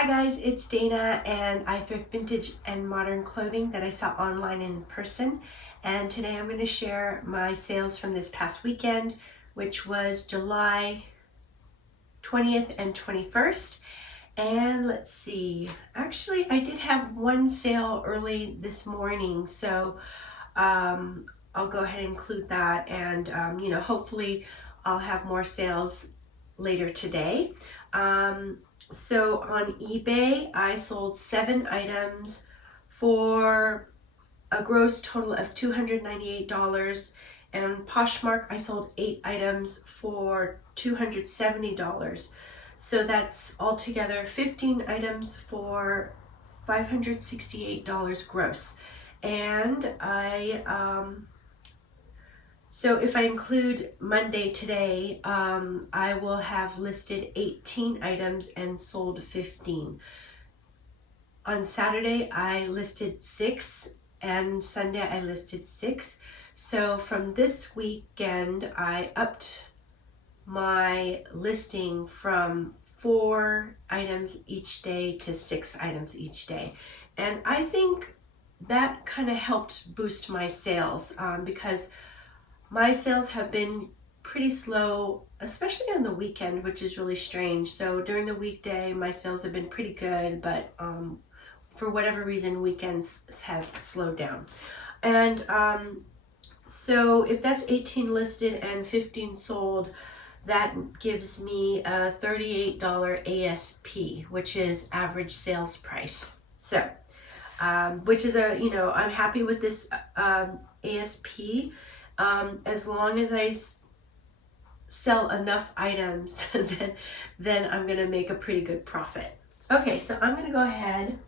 Hi guys, it's Dana and I thrift vintage and modern clothing that I sell online and in person. And today I'm going to share my sales from this past weekend, which was July 20th and 21st. And let's see, actually I did have one sale early this morning, so I'll go ahead and include that, and hopefully I'll have more sales later today. So on eBay, I sold 7 items for a gross total of $298. And on Poshmark, I sold 8 items for $270. So that's altogether 15 items for $568 gross. And so if I include Monday today, I will have listed 18 items and sold 15. On Saturday, I listed 6, and Sunday I listed 6. So from this weekend, I upped my listing from 4 items each day to 6 items each day. And I think that kind of helped boost my sales, because my sales have been pretty slow, especially on the weekend, which is really strange. So during the weekday, my sales have been pretty good, but for whatever reason, weekends have slowed down. And so if that's 18 listed and 15 sold, that gives me a $38 ASP, which is average sales price. So, which is I'm happy with this ASP. As long as I sell enough items, then I'm gonna make a pretty good profit. Okay, so I'm gonna go ahead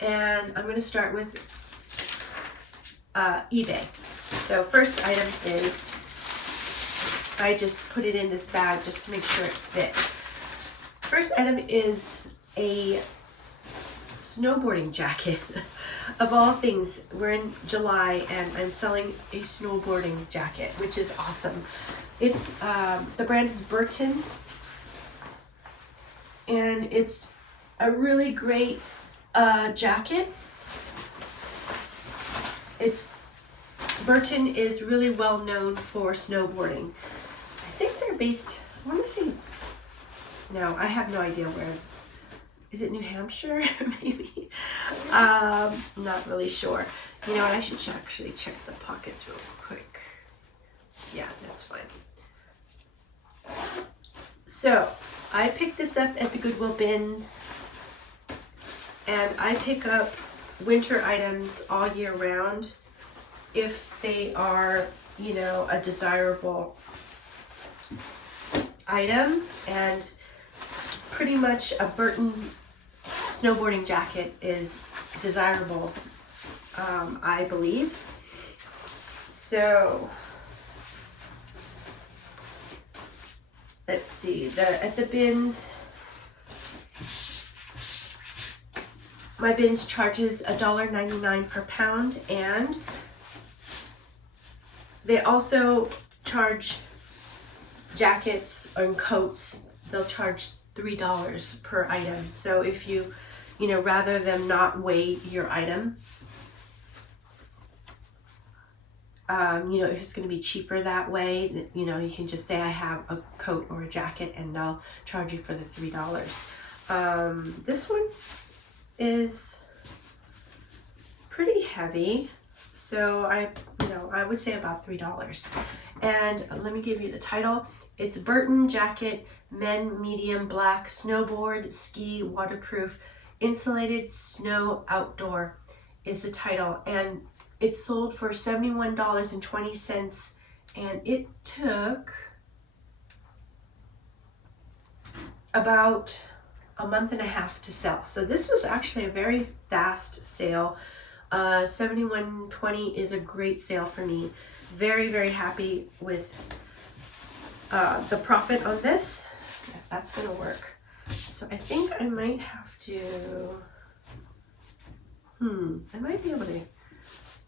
and I'm gonna start with eBay. So first item is, I just put it in this bag just to make sure it fits. First item is a snowboarding jacket. Of all things, we're in July and I'm selling a snowboarding jacket, which is awesome. It's the brand is Burton, and it's a really great jacket. Burton is really well known for snowboarding. I think they're based, I want to say, no, I have no idea where. Is it New Hampshire? Maybe. Not really sure. You know what? I should actually check the pockets real quick. Yeah, that's fine. So I picked this up at the Goodwill bins, and I pick up winter items all year round if they are, a desirable item. And pretty much a Burton snowboarding jacket is desirable, I believe. So let's see, at the bins, my bins charges $1.99 per pound, and they also charge jackets and coats. They'll charge $3 per item. So if you rather than not weigh your item, if it's going to be cheaper that way, you can just say I have a coat or a jacket, and they'll charge you for the $3. This one is pretty heavy, so I would say about $3. And let me give you the title. It's Burton Jacket, Men Medium Black, Snowboard, Ski, Waterproof, Insulated Snow Outdoor is the title. And it sold for $71.20, and it took about a month and a half to sell. So this was actually a very fast sale. $71.20 is a great sale for me. Very, very happy with the profit on this, if that's gonna work. So I think I might have to, I might be able to,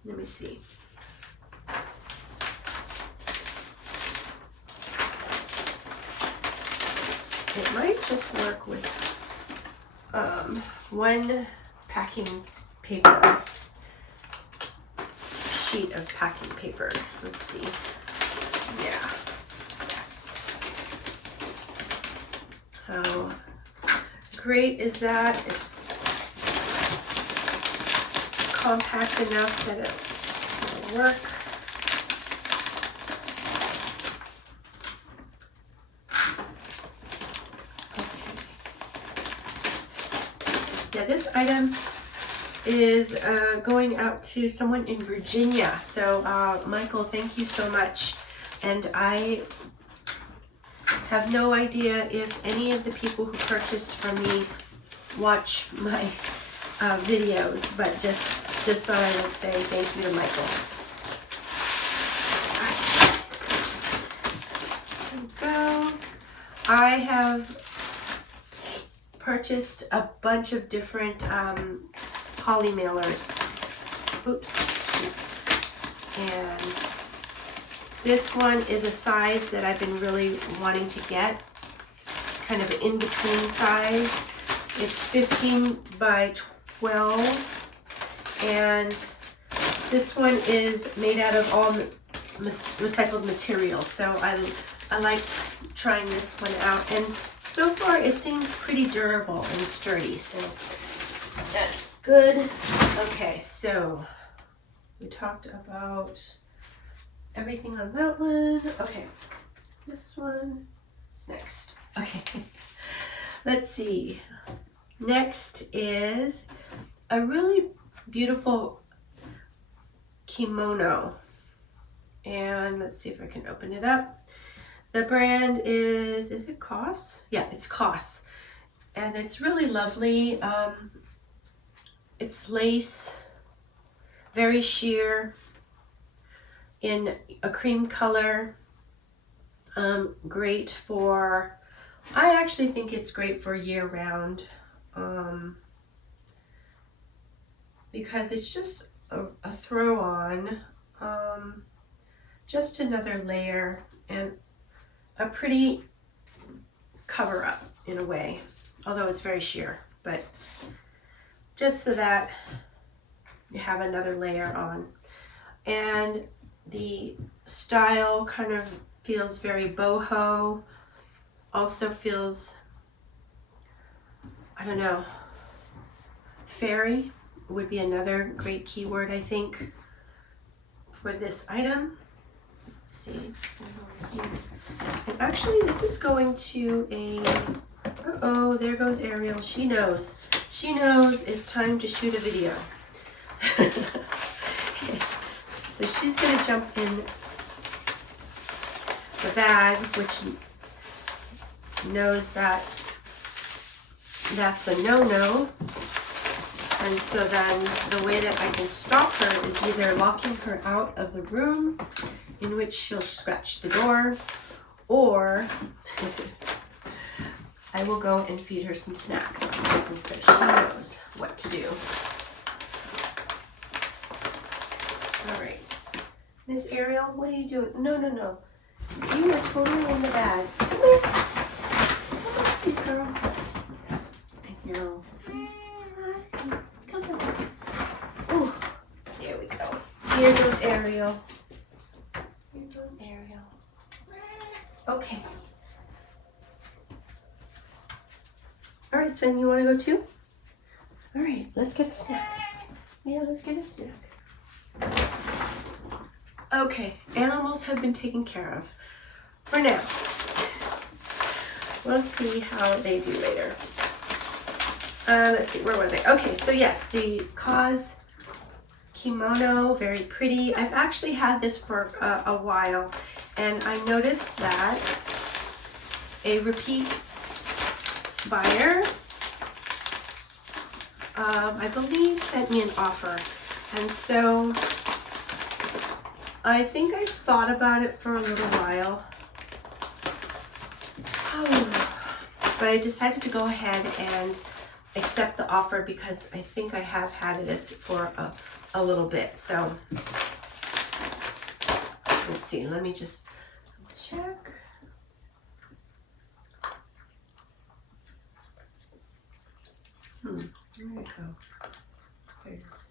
let me see. It might just work with one packing paper, sheet of packing paper. Let's see. Yeah. How great is that? It's compact enough that it will work. Yeah, this item is going out to someone in Virginia. So Michael, thank you so much. And I have no idea if any of the people who purchased from me watch my videos, but just thought I would say thank you to Michael. All right. There we go. I have purchased a bunch of different poly mailers. Oops. And this one is a size that I've been really wanting to get, kind of an in-between size. It's 15 by 12, and this one is made out of all recycled materials. So I liked trying this one out, and so far it seems pretty durable and sturdy, so that's good. Okay, so we talked about everything on that one. Okay, this one is next. Okay, let's see. Next is a really beautiful kimono, and let's see if I can open it up. The brand is it COS? Yeah, it's COS. And it's really lovely. It's lace, very sheer, in a cream color. Great for, I actually think it's great for year round. Because it's just a throw on. Just another layer and a pretty cover up in a way, although it's very sheer, but just so that you have another layer on. And the style kind of feels very boho, also feels, I don't know, fairy would be another great keyword, I think, for this item. Let's see. And actually, this is going to a, uh-oh, there goes Ariel. She knows. She knows it's time to shoot a video. So she's going to jump in the bag, which knows that that's a no-no. And so then the way that I can stop her is either locking her out of the room, in which she'll scratch the door, or I will go and feed her some snacks. And so she knows what to do. All right. Miss Ariel, what are you doing? No, no, no. You are totally in the bag. Come here. Come on, sweet girl. I know. Come on. Oh, there we go. Here goes Ariel. Here goes Ariel. Okay. All right, Sven, you want to go too? All right, let's get a snack. Yeah, let's get a snack. Okay, animals have been taken care of for now. We'll see how they do later. Let's see, where was I? Okay, so yes, the COS kimono, very pretty. I've actually had this for a while, and I noticed that a repeat buyer, I believe, sent me an offer, and so I think I thought about it for a little while, but I decided to go ahead and accept the offer because I think I have had this for a little bit. So let's see, let me just check. Where did it go? There it is.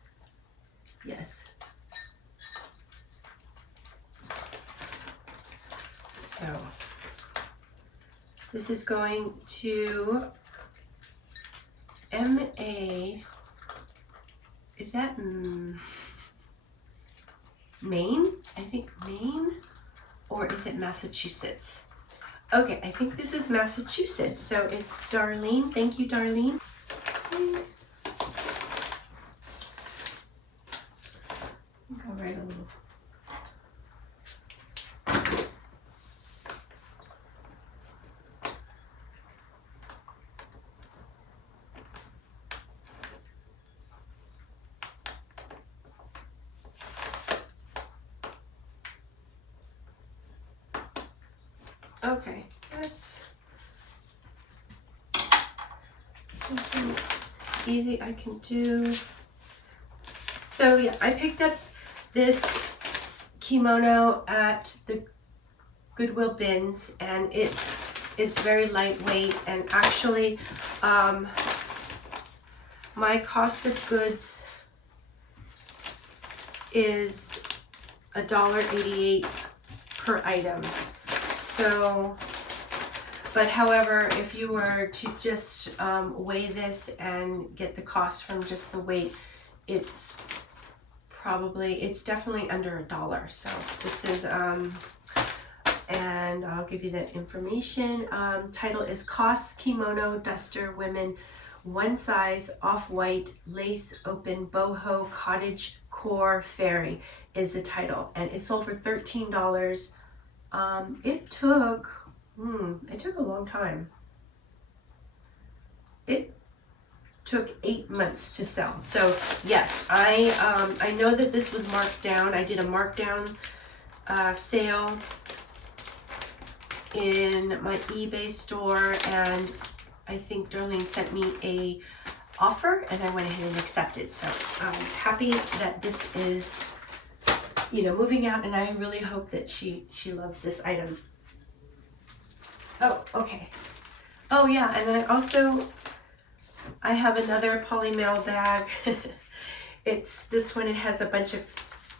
Yes. So this is going to MA. Is that Maine? I think Maine, or is it Massachusetts? Okay, I think this is Massachusetts. So it's Darlene. Thank you, Darlene. I'll write a little. Okay, that's something easy I can do. So yeah, I picked up this kimono at the Goodwill bins, and it's very lightweight, and actually my cost of goods is $1.88 per item. So, but however, if you were to just weigh this and get the cost from just the weight, it's definitely under $1. So this is, and I'll give you that information. Title is Cost Kimono Duster Women, one size, off-white, lace open, boho, cottage core fairy is the title, and it sold for $13. It took a long time. It took 8 months to sell. So yes, I know that this was marked down. I did a markdown sale in my eBay store, and I think Darlene sent me a offer, and I went ahead and accepted. So I'm happy that this is, you know, moving out, and I really hope that she loves this item. Oh, okay. Oh yeah, and then I have another polymail bag. It's this one. It has a bunch of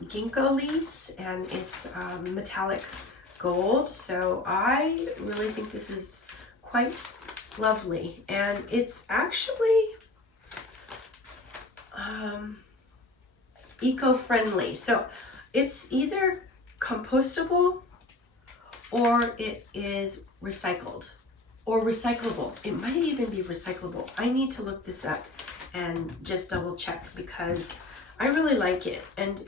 ginkgo leaves, and it's metallic gold. So I really think this is quite lovely, and it's actually eco-friendly. So it's either compostable or it is recycled or recyclable. It might even be recyclable. I need to look this up and just double check, because I really like it. And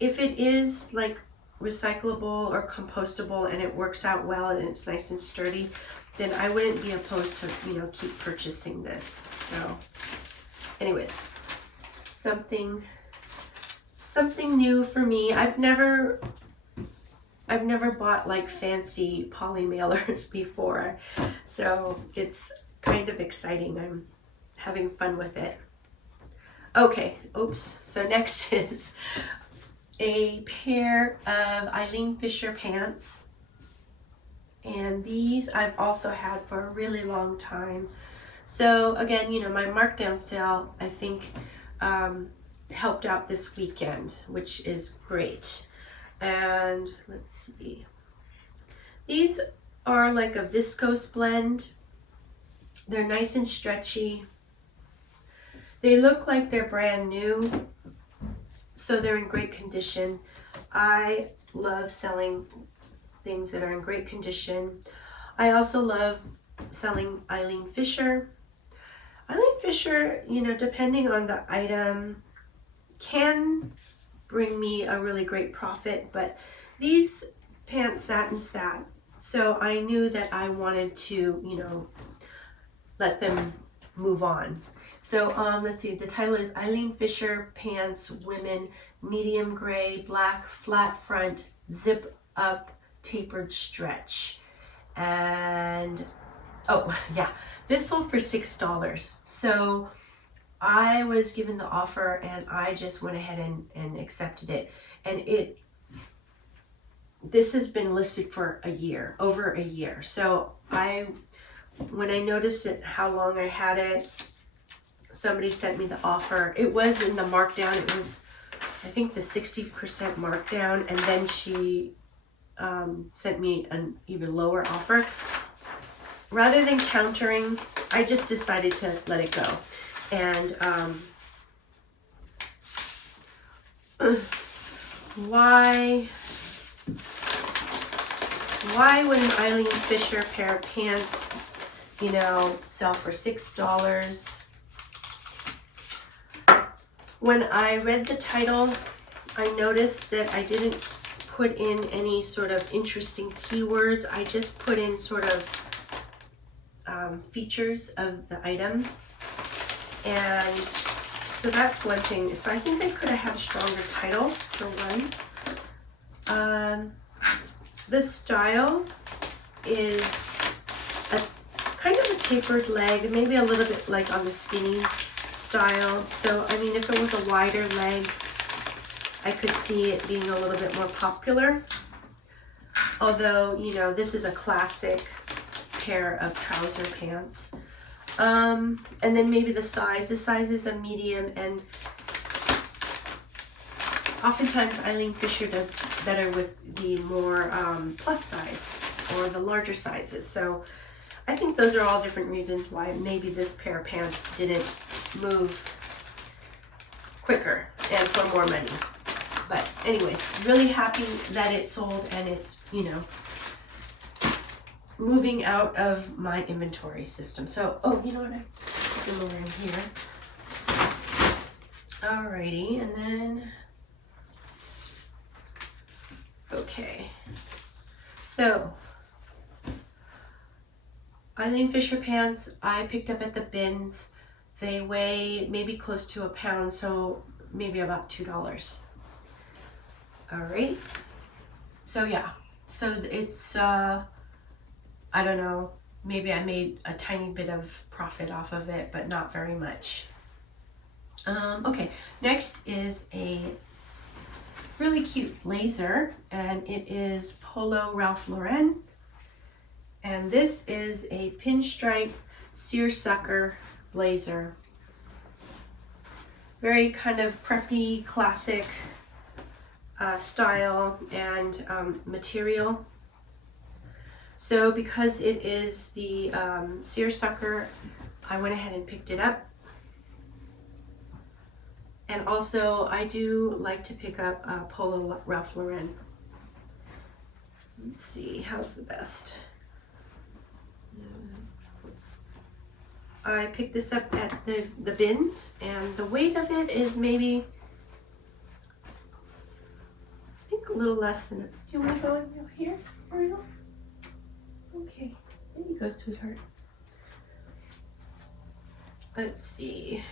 if it is like recyclable or compostable and it works out well and it's nice and sturdy, then I wouldn't be opposed to, you know, keep purchasing this. So anyways, something new for me. I've never bought like fancy poly mailers before, so it's kind of exciting. I'm having fun with it. Okay, oops. So next is a pair of Eileen Fisher pants, and these I've also had for a really long time. So again, you know, my markdown sale, I think, helped out this weekend, which is great. And let's see, these are like a viscose blend. They're nice and stretchy. They look like they're brand new, so they're in great condition. I love selling things that are in great condition. I also love selling Eileen Fisher. Eileen Fisher, you know, depending on the item, can bring me a really great profit, but these pants sat and sat, so I knew that I wanted to, you know, let them move on. So let's see, the title is Eileen Fisher Pants Women, medium gray, black, flat front, zip up, tapered stretch. And oh yeah, this sold for $6. So I was given the offer and I just went ahead and accepted it. And this has been listed for a year, over a year. So when I noticed it, how long I had it, somebody sent me the offer. It was in the markdown. It was, I think, the 60% markdown, and then she sent me an even lower offer. Rather than countering, I just decided to let it go. And why would an Eileen Fisher pair of pants, you know, sell for $6? When I read the title, I noticed that I didn't put in any sort of interesting keywords. I just put in sort of features of the item. And so that's one thing. So I think I could have had a stronger title for one. This style is a kind of a tapered leg, maybe a little bit like on the skinny style. So I mean, if it was a wider leg, I could see it being a little bit more popular. Although, you know, this is a classic pair of trouser pants. And then maybe the size. The size is a medium, and oftentimes Eileen Fisher does better with the more plus size or the larger sizes. So I think those are all different reasons why maybe this pair of pants didn't move quicker and for more money. But anyways, really happy that it sold, and it's, you know, moving out of my inventory system. So, oh, you know what? I put them over in here. Alrighty, and then, okay. So, Eileen Fisher pants I picked up at the bins. They weigh maybe close to a pound, so maybe about $2. Alright. So yeah. So it's I don't know, maybe I made a tiny bit of profit off of it, but not very much. Okay, next is a really cute blazer, and it is Polo Ralph Lauren. And this is a pinstripe seersucker blazer. Very kind of preppy, classic style and material. So because it is the seersucker, I went ahead and picked it up. And also I do like to pick up Polo Ralph Lauren. Let's see, how's the best? I picked this up at the bins, and the weight of it is maybe, I think, a little less than, do you want to go in here, Ariel? Okay, there you go, sweetheart. Let's see.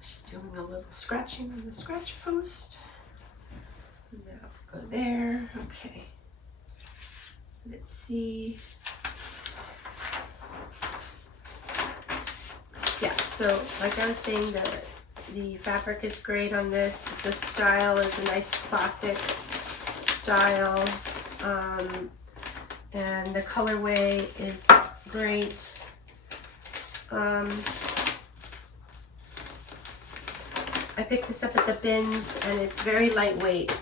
Just doing a little scratching on the scratch post. Now go there. Okay. Let's see. Yeah, so like I was saying, the fabric is great on this. The style is a nice classic style, and the colorway is great. I picked this up at the bins, and it's very lightweight.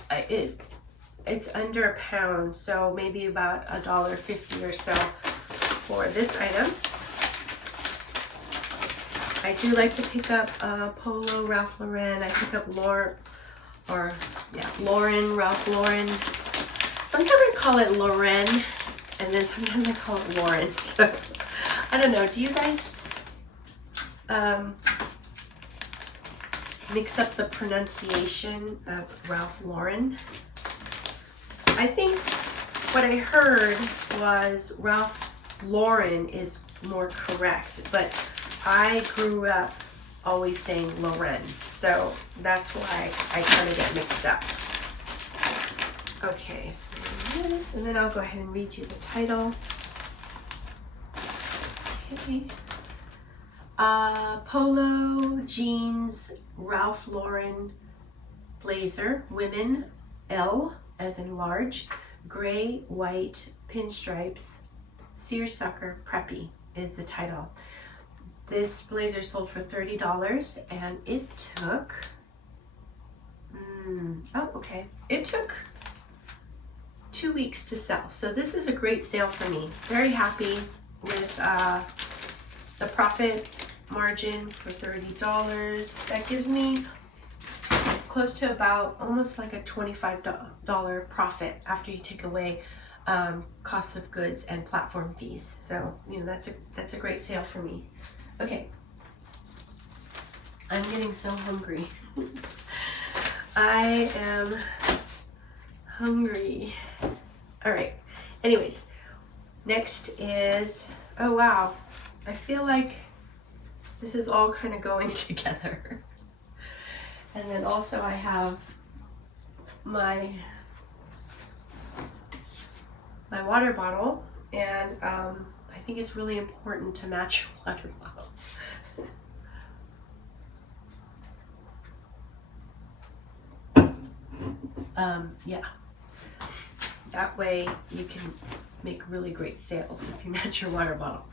It's under a pound, so maybe about $1.50 or so for this item. I do like to pick up Polo Ralph Lauren. I pick up Lauren, Ralph Lauren. Sometimes I call it Lauren, and then sometimes I call it Lauren. So I don't know. Do you guys mix up the pronunciation of Ralph Lauren? I think what I heard was Ralph Lauren is more correct, but I grew up always saying Lauren, so that's why I kind of get mixed up. Okay, so this, and then I'll go ahead and read you the title. Okay. Polo jeans Ralph Lauren blazer, women, L as in large, gray, white, pinstripes, seersucker, preppy is the title. This blazer sold for $30 and it took, it took 2 weeks to sell. So this is a great sale for me. Very happy with the profit margin for $30. That gives me close to about almost like a $25 profit after you take away costs of goods and platform fees. So, you know, that's a great sale for me. Okay, I'm getting so hungry. I am hungry. All right, anyways, next is, oh wow, I feel like this is all kind of going together. And then also I have my water bottle, and I think it's really important to match your water bottle. Yeah, that way you can make really great sales if you match your water bottle.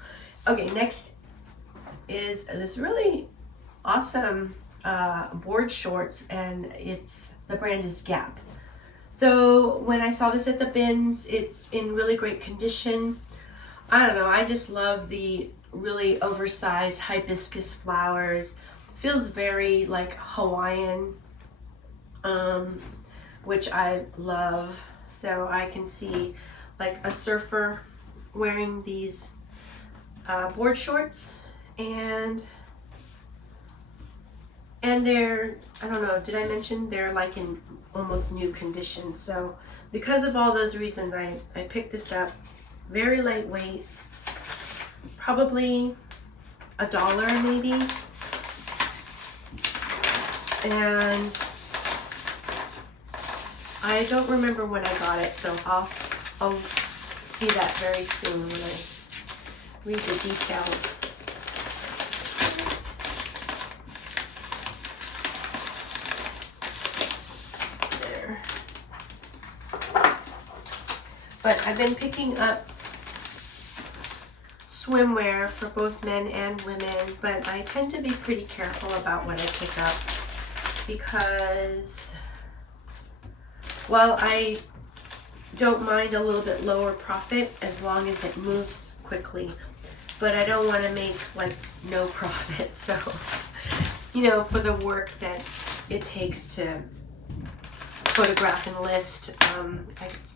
Okay, next is this really awesome board shorts, and the brand is Gap. So when I saw this at the bins, it's in really great condition. I don't know, I just love the really oversized hibiscus flowers. Feels very like Hawaiian, which I love. So I can see like a surfer wearing these board shorts, and they're, I don't know, did I mention they're like in almost new condition? So because of all those reasons, I picked this up. Very lightweight, probably $1 maybe. And I don't remember when I got it, so I'll see that very soon when I read the details. But I've been picking up swimwear for both men and women, but I tend to be pretty careful about what I pick up because, well, I don't mind a little bit lower profit as long as it moves quickly, but I don't want to make like no profit. So, you know, for the work that it takes to photograph and list,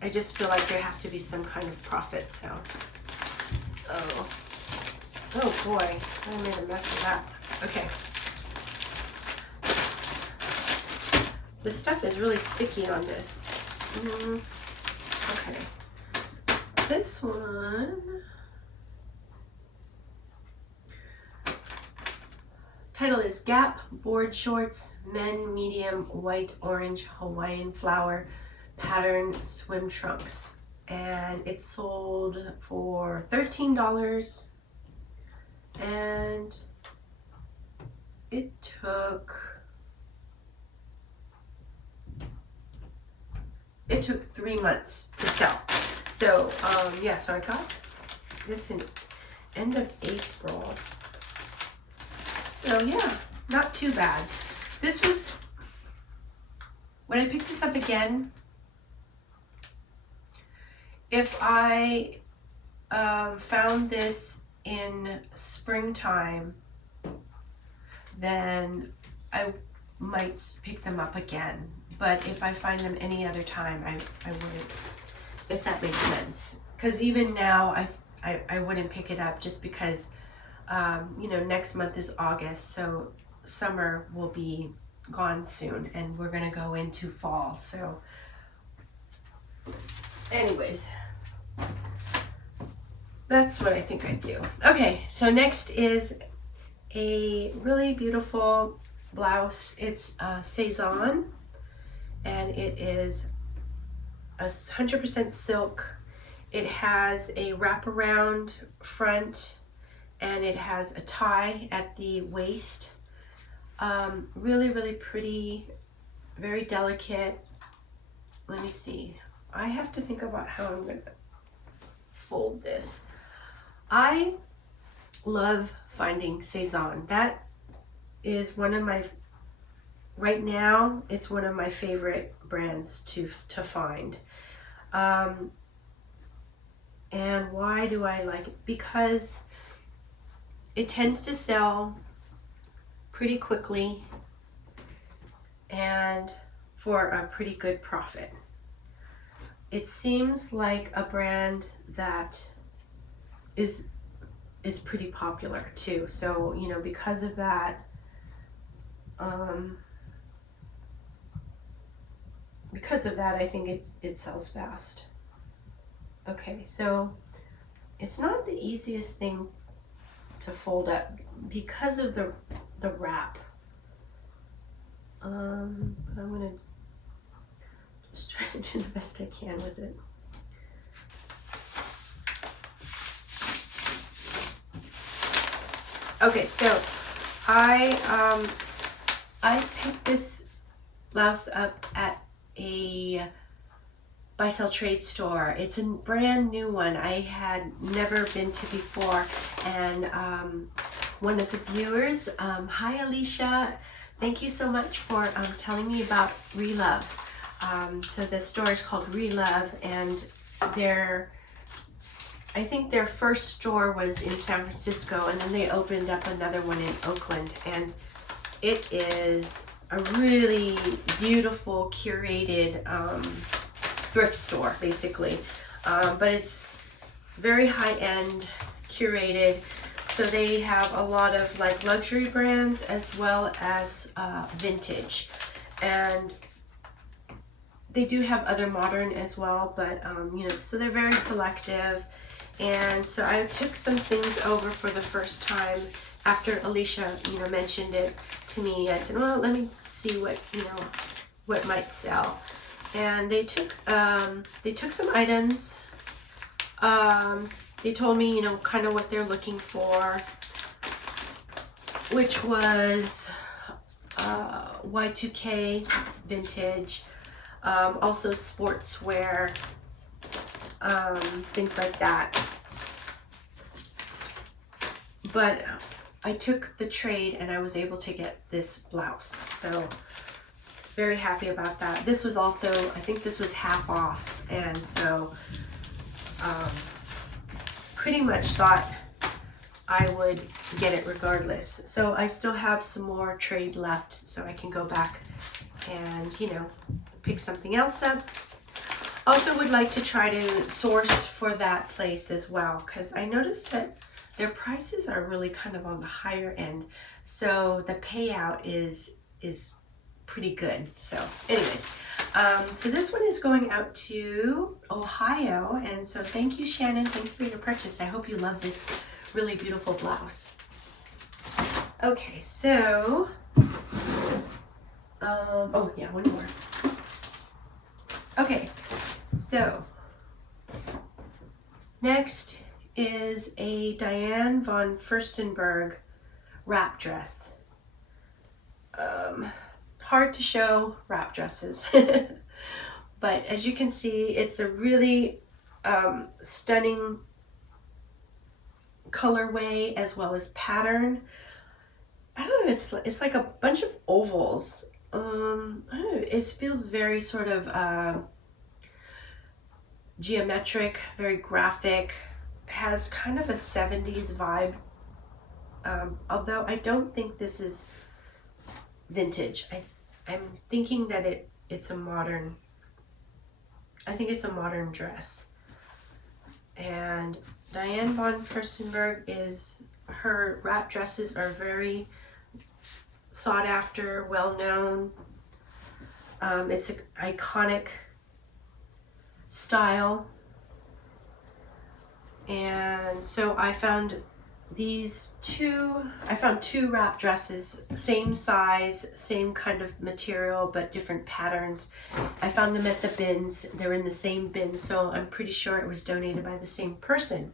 I just feel like there has to be some kind of profit. So, oh boy, I made a mess of that. Okay, the stuff is really sticky on this. Okay, this one, title is Gap Board Shorts Men Medium White Orange Hawaiian Flower Pattern Swim Trunks, and it sold for $13, and it took 3 months to sell. So yeah, so I got this in end of April. So yeah, not too bad. This was, when I picked this up again, if I found this in springtime, then I might pick them up again. But if I find them any other time, I wouldn't, if that makes sense. Because even now, I wouldn't pick it up just because, you know, next month is August, so summer will be gone soon, and we're gonna go into fall. So anyways, that's what I think I'd do. Okay, so next is a really beautiful blouse. It's Saison, and it is 100% silk. It has a wraparound front and it has a tie at the waist. Really pretty, very delicate. Let me see. I have to think about how I'm gonna fold this. I love finding Saison. That is one of my, right now, it's one of my favorite brands to find. And why do I like it? Because it tends to sell pretty quickly and for a pretty good profit. It seems like a brand that is pretty popular too. So, you know, because of that, I think it sells fast. Okay, so it's not the easiest thing to fold up because of the wrap. But I'm gonna just try to do the best I can with it. Okay, so I picked this blouse up at a buy sell trade store. It's a brand new one I had never been to before, and one of the viewers, hi Alicia, thank you so much for telling me about Relove. So the store is called Relove, and I think their first store was in San Francisco, and then they opened up another one in Oakland, and it is a really beautiful curated thrift store basically, but it's very high-end, curated. So they have a lot of like luxury brands as well as vintage, and they do have other modern as well, but you know, so they're very selective. And so I took some things over for the first time after Alicia, you know, mentioned it to me. I said, well, let me see what, you know, what might sell. And they took some items. They told me, you know, kind of what they're looking for, which was Y2K vintage, also sportswear, things like that. But I took the trade and I was able to get this blouse, so very happy about that. This was also, I think this was half off, and so pretty much thought I would get it regardless. So I still have some more trade left, so I can go back and, you know, pick something else up. Also would like to try to source for that place as well, because I noticed that their prices are really kind of on the higher end, so the payout is pretty good. So anyways, so this one is going out to Ohio, and so thank you, Shannon. Thanks for your purchase. I hope you love this really beautiful blouse. Okay, so oh yeah, one more. Okay, so next is a Diane von Furstenberg wrap dress. Hard to show wrap dresses, but as you can see, it's a really stunning colorway as well as pattern. I don't know, it's like a bunch of ovals. I don't know, it feels very sort of geometric, very graphic, has kind of a 70s vibe, although I don't think this is vintage. I'm thinking that it's a modern, I think it's a modern dress. And Diane von Furstenberg her wrap dresses are very sought after, well known. It's an iconic style. And so I found two wrap dresses, same size, same kind of material, but different patterns. I found them at the bins. They're in the same bin, so I'm pretty sure it was donated by the same person.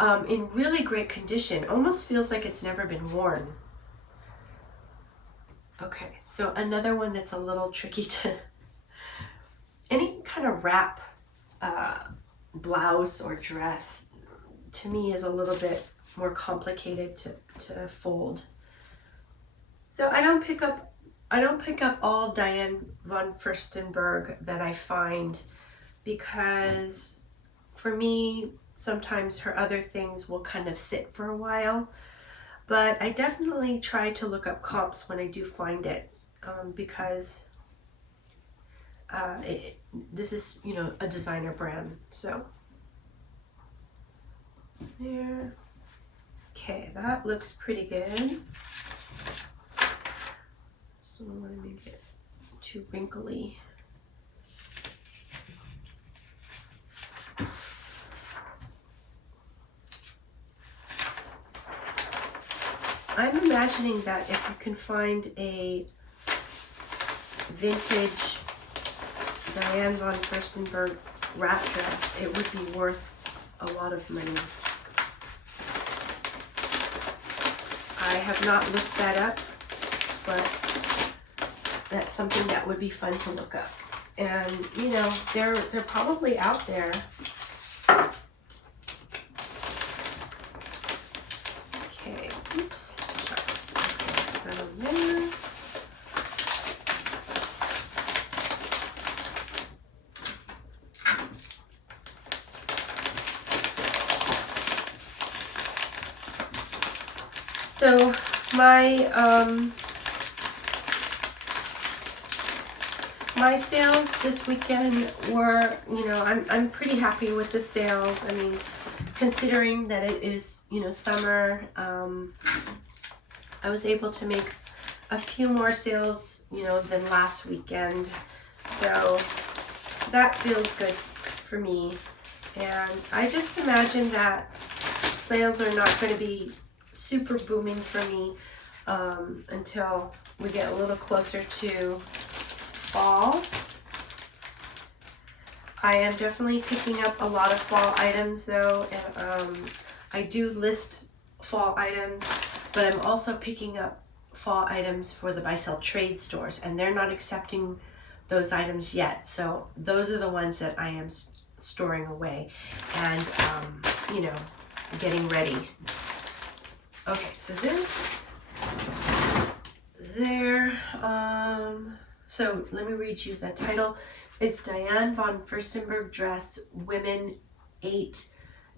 in really great condition. Almost feels like it's never been worn. Okay, so another one that's a little tricky to, any kind of wrap blouse or dress to me is a little bit more complicated to fold. So I don't pick up all Diane von Furstenberg that I find, because for me sometimes her other things will kind of sit for a while. But I definitely try to look up comps when I do find it, because this is, you know, a designer brand. So there. Okay, that looks pretty good. So I don't want to make it too wrinkly. I'm imagining that if you can find a vintage Diane von Furstenberg wrap dress, it would be worth a lot of money. I have not looked that up, but that's something that would be fun to look up. And you know, they're probably out there. Okay, oops. So my sales this weekend were, you know, I'm pretty happy with the sales. I mean, considering that it is, you know, summer, I was able to make a few more sales, you know, than last weekend. So that feels good for me. And I just imagine that sales are not going to be super booming for me until we get a little closer to fall. I am definitely picking up a lot of fall items though, and I do list fall items, but I'm also picking up fall items for the buy sell trade stores, and they're not accepting those items yet. So those are the ones that I am storing away and you know, getting ready. Okay, so this there. So let me read you the title. It's Diane von Furstenberg dress, women 8,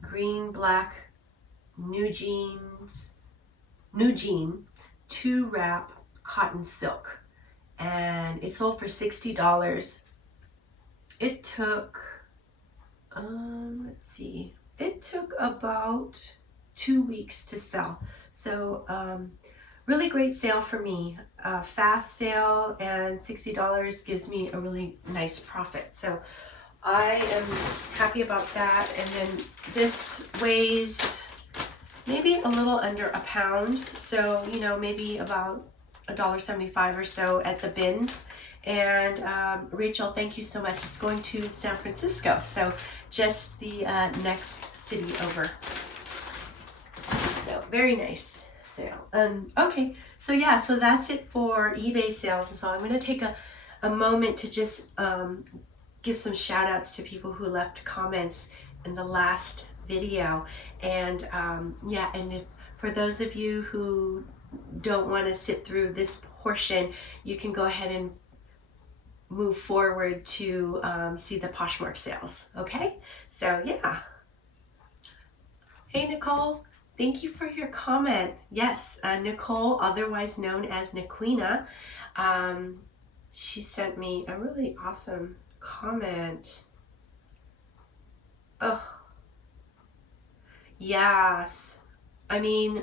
green, black, new jean, 2 wrap, cotton silk, and it sold for $60. It took, let's see, it took about 2 weeks to sell. So really great sale for me. Fast sale, and $60 gives me a really nice profit. So I am happy about that. And then this weighs maybe a little under a pound. So, you know, maybe about $1.75 or so at the bins. And Rachel, thank you so much. It's going to San Francisco. So just the next city over. So very nice sale. Okay, so yeah, so that's it for eBay sales. And so I'm going to take a moment to just give some shout outs to people who left comments in the last video. And yeah, and if for those of you who don't want to sit through this portion, you can go ahead and move forward to see the Poshmark sales. Okay, so yeah. Hey Nicole, thank you for your comment. Yes, Nicole, otherwise known as Niquina, she sent me a really awesome comment. Oh, yes. I mean,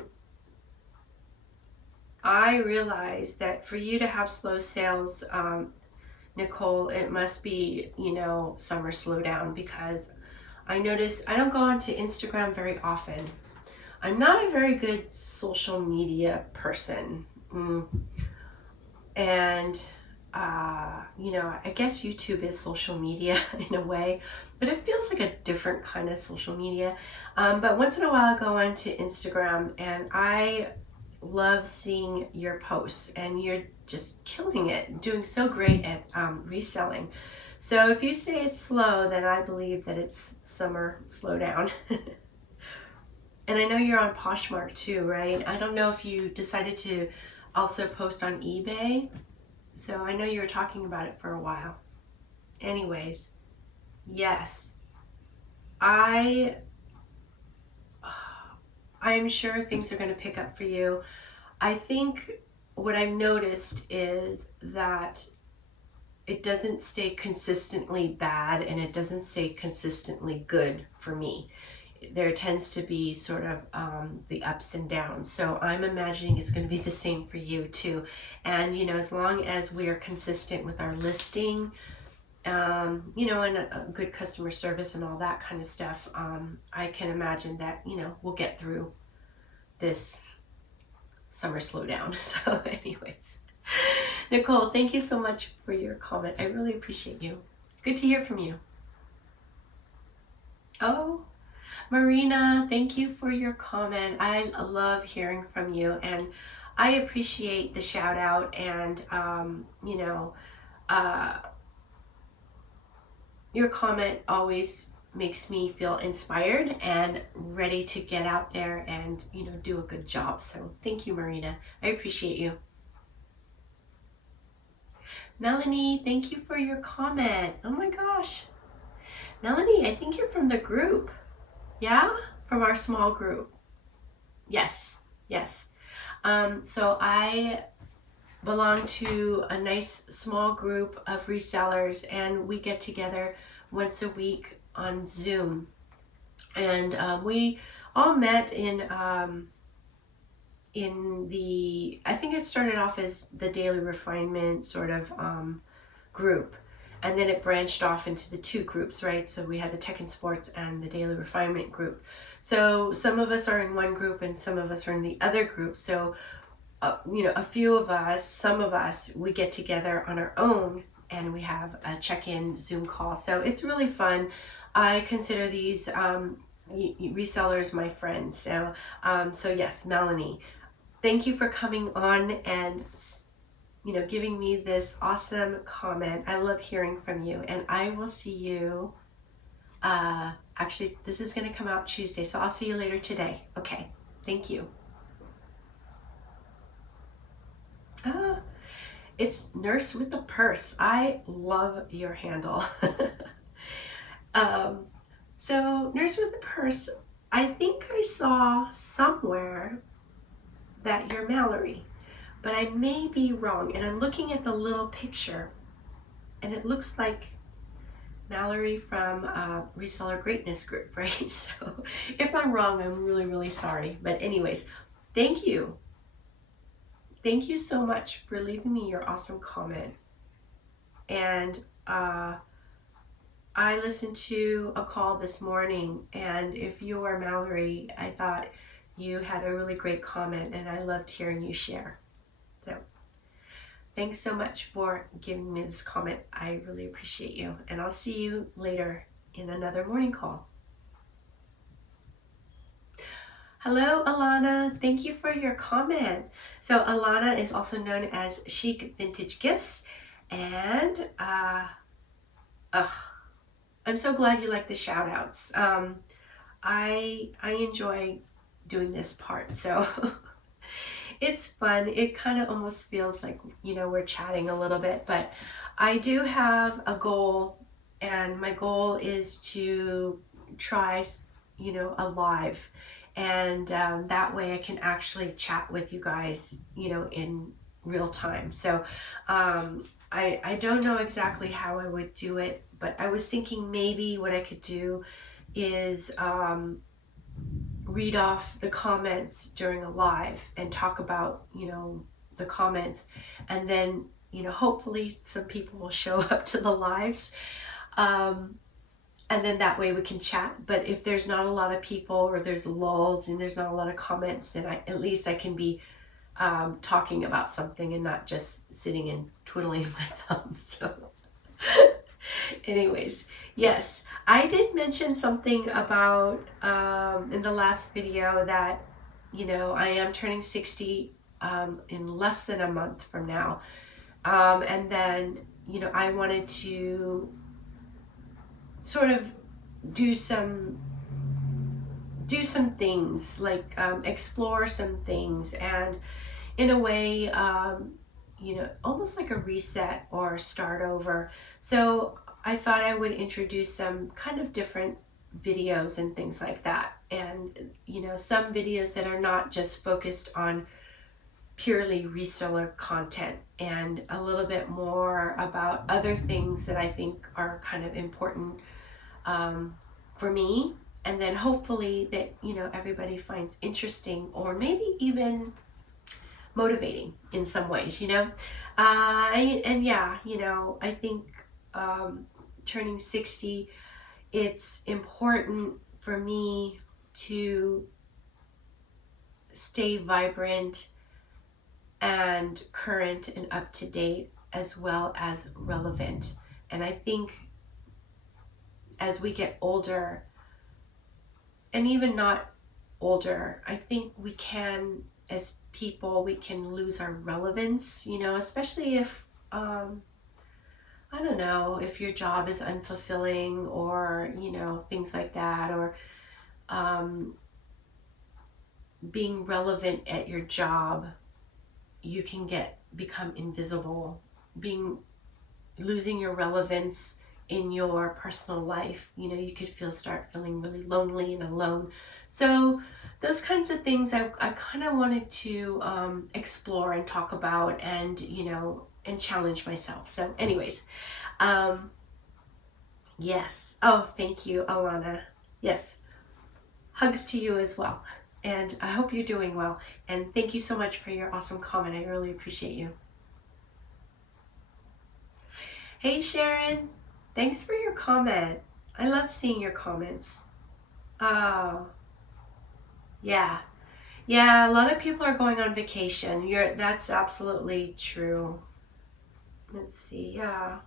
I realize that for you to have slow sales, Nicole, it must be, you know, summer slowdown, because I notice I don't go onto Instagram very often. I'm not a very good social media person. And you know, I guess YouTube is social media in a way, but it feels like a different kind of social media. But once in a while I go on to Instagram, and I love seeing your posts, and you're just killing it, doing so great at reselling. So if you say it's slow, then I believe that it's summer slowdown. And I know you're on Poshmark too, right? I don't know if you decided to also post on eBay. So I know you were talking about it for a while. Anyways, yes, I'm sure things are going to pick up for you. I think what I've noticed is that it doesn't stay consistently bad, and it doesn't stay consistently good for me. There tends to be sort of the ups and downs. So I'm imagining it's going to be the same for you too. And, you know, as long as we are consistent with our listing, you know, and a good customer service and all that kind of stuff, I can imagine that, you know, we'll get through this summer slowdown. So anyways, Nicole, thank you so much for your comment. I really appreciate you. Good to hear from you. Oh, Marina, thank you for your comment. I love hearing from you, and I appreciate the shout out, and you know, your comment always makes me feel inspired and ready to get out there and, you know, do a good job. So thank you, Marina. I appreciate you. Melanie, thank you for your comment. Oh my gosh. Melanie, I think you're from the group. Yeah? From our small group. Yes, yes. So I belong to a nice small group of resellers, and we get together once a week on Zoom. And we all met in the, I think it started off as the Daily Refinement sort of group. And then it branched off into the two groups, right? So we had the Tech and Sports and the Daily Refinement group. So some of us are in one group and some of us are in the other group. So, you know, a few of us, some of us, we get together on our own and we have a check-in Zoom call. So it's really fun. I consider these resellers my friends. So, so yes, Melanie, thank you for coming on and, you know, giving me this awesome comment. I love hearing from you, and I will see you, actually this is going to come out Tuesday, so I'll see you later today. Okay, thank you. It's Nurse with the Purse. I love your handle. So Nurse with the Purse, I think I saw somewhere that you're Mallory, but I may be wrong. And I'm looking at the little picture and it looks like Mallory from Reseller Greatness Group, right? So if I'm wrong, I'm really, really sorry. But anyways, thank you. Thank you so much for leaving me your awesome comment. And I listened to a call this morning, and if you are Mallory, I thought you had a really great comment, and I loved hearing you share. So thanks so much for giving me this comment. I really appreciate you, and I'll see you later in another morning call. Hello, Alana. Thank you for your comment. So Alana is also known as Chic Vintage Gifts, and I'm so glad you like the shout outs. I enjoy doing this part, so it's fun. It kind of almost feels like, you know, we're chatting a little bit, but I do have a goal, and my goal is to try, you know, a live, and that way I can actually chat with you guys, you know, in real time. So I don't know exactly how I would do it, but I was thinking maybe what I could do is read off the comments during a live and talk about, you know, the comments, and then, you know, hopefully some people will show up to the lives, and then that way we can chat. But if there's not a lot of people, or there's lulls and there's not a lot of comments, then at least I can be talking about something and not just sitting and twiddling my thumbs. So anyways, yes, I did mention something about in the last video that, you know, I am turning 60 in less than a month from now. And then, you know, I wanted to sort of do some things, like explore some things, and in a way, you know, almost like a reset or start over. So I thought I would introduce some kind of different videos and things like that. And, you know, some videos that are not just focused on purely reseller content, and a little bit more about other things that I think are kind of important for me. And then hopefully that, you know, everybody finds interesting or maybe even motivating in some ways, you know. And yeah, you know, I think turning 60, it's important for me to stay vibrant and current and up to date, as well as relevant. And I think as we get older, and even not older, I think we can, as people, we can lose our relevance, you know, especially if, I don't know, if your job is unfulfilling, or, you know, things like that, or being relevant at your job, you can become invisible. Losing your relevance in your personal life, you know, you could start feeling really lonely and alone. So those kinds of things I kind of wanted to explore and talk about, and, you know, and challenge myself. So anyways, yes. Oh, thank you, Alana. Yes, hugs to you as well. And I hope you're doing well. And thank you so much for your awesome comment. I really appreciate you. Hey, Sharon. Thanks for your comment. I love seeing your comments. Oh, yeah. Yeah, a lot of people are going on vacation. That's absolutely true. Let's see. Yeah.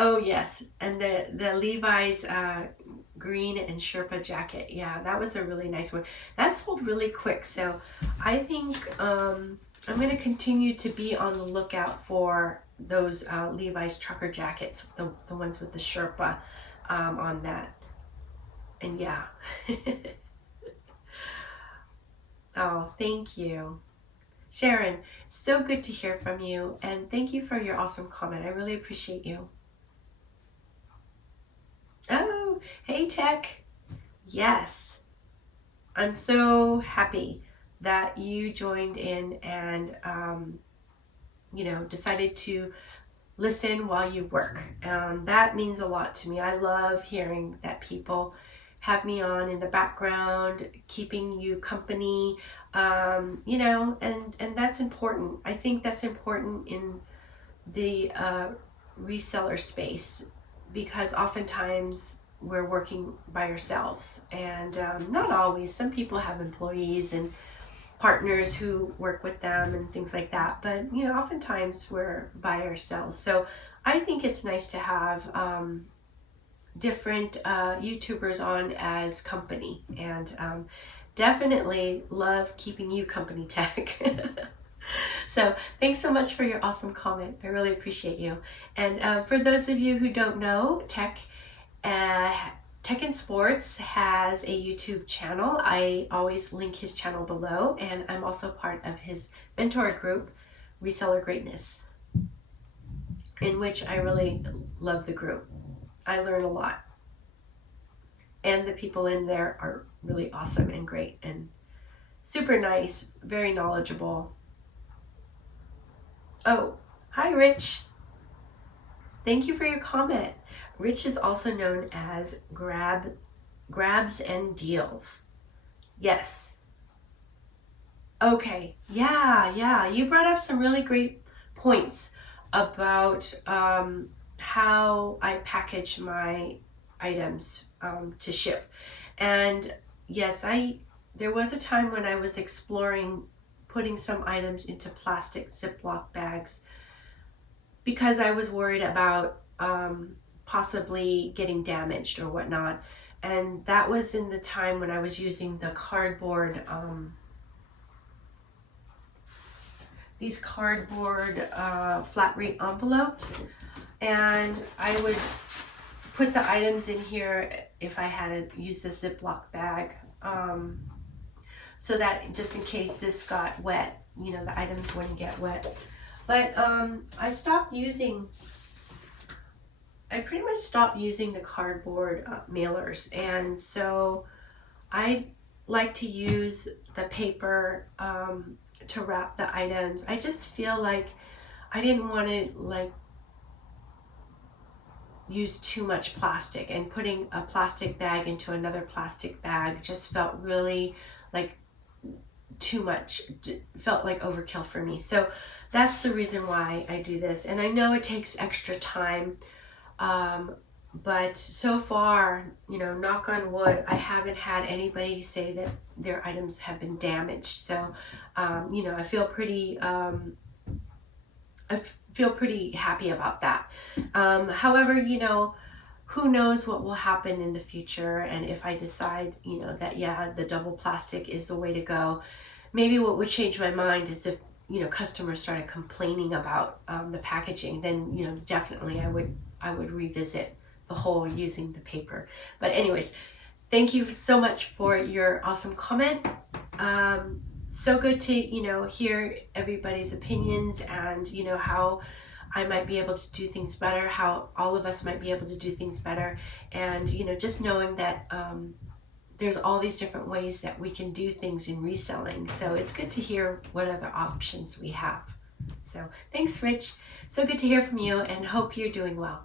Oh, yes. And the Levi's green and Sherpa jacket. Yeah, that was a really nice one. That sold really quick. So I think I'm going to continue to be on the lookout for those Levi's trucker jackets, the ones with the Sherpa on that. And yeah. Oh, thank you. Sharon, it's so good to hear from you. And thank you for your awesome comment. I really appreciate you. Oh, hey, Tech. Yes. I'm so happy that you joined in and, you know, decided to listen while you work. That means a lot to me. I love hearing that people have me on in the background, keeping you company, you know, and that's important. I think that's important in the reseller space, because oftentimes we're working by ourselves, and not always. Some people have employees and partners who work with them and things like that, but, you know, oftentimes we're by ourselves. So I think it's nice to have different YouTubers on as company, and definitely love keeping you company, Tech. So thanks so much for your awesome comment. I really appreciate you. And for those of you who don't know, Tech and Sports has a YouTube channel. I always link his channel below, and I'm also part of his mentor group, Reseller Greatness, in which I really love the group. I learn a lot. And the people in there are really awesome and great and super nice, very knowledgeable. Oh, hi, Rich. Thank you for your comment. Rich is also known as Grabs and Deals. Yes. Okay. Yeah. You brought up some really great points about how I package my items to ship. And yes, there was a time when I was exploring putting some items into plastic Ziploc bags because I was worried about possibly getting damaged or whatnot. And that was in the time when I was using the cardboard, these cardboard flat rate envelopes. And I would put the items in here if I had to use the Ziploc bag, so that just in case this got wet, you know, the items wouldn't get wet. But I pretty much stopped using the cardboard mailers, and so I like to use the paper to wrap the items. I just feel like I didn't want to like use too much plastic, and putting a plastic bag into another plastic bag just felt really like too much, felt like overkill for me. So that's the reason why I do this. And I know it takes extra time, but so far, you know, knock on wood, I haven't had anybody say that their items have been damaged. So you know, I feel pretty happy about that. However, you know, who knows what will happen in the future, and if I decide, you know, that yeah, the double plastic is the way to go. Maybe what would change my mind is if, you know, customers started complaining about the packaging, then, you know, definitely I would revisit the whole using the paper. But anyways, thank you so much for your awesome comment. So good to, you know, hear everybody's opinions, and, you know, how I might be able to do things better, how all of us might be able to do things better. And, you know, just knowing that there's all these different ways that we can do things in reselling. So it's good to hear what other options we have. So thanks, Rich. So good to hear from you, and hope you're doing well.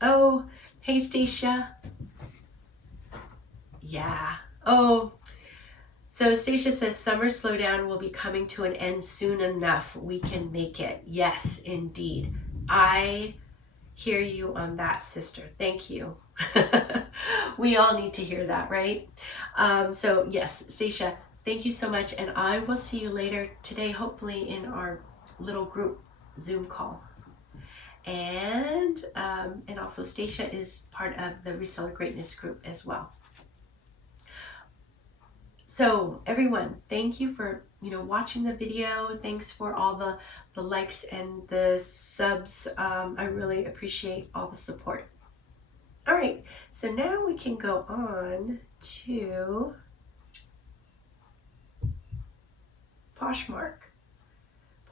Oh, hey, Stacia. Yeah. Oh, so Stacia says summer slowdown will be coming to an end soon enough. We can make it. Yes, indeed. I hear you on that, sister. Thank you. We all need to hear that, right? So yes, Stacia, thank you so much. And I will see you later today, hopefully in our little group Zoom call. And also Stacia is part of the Reseller Greatness group as well. So everyone, thank you for, you know, watching the video. Thanks for all the likes and the subs. I really appreciate all the support. All right, so now we can go on to Poshmark.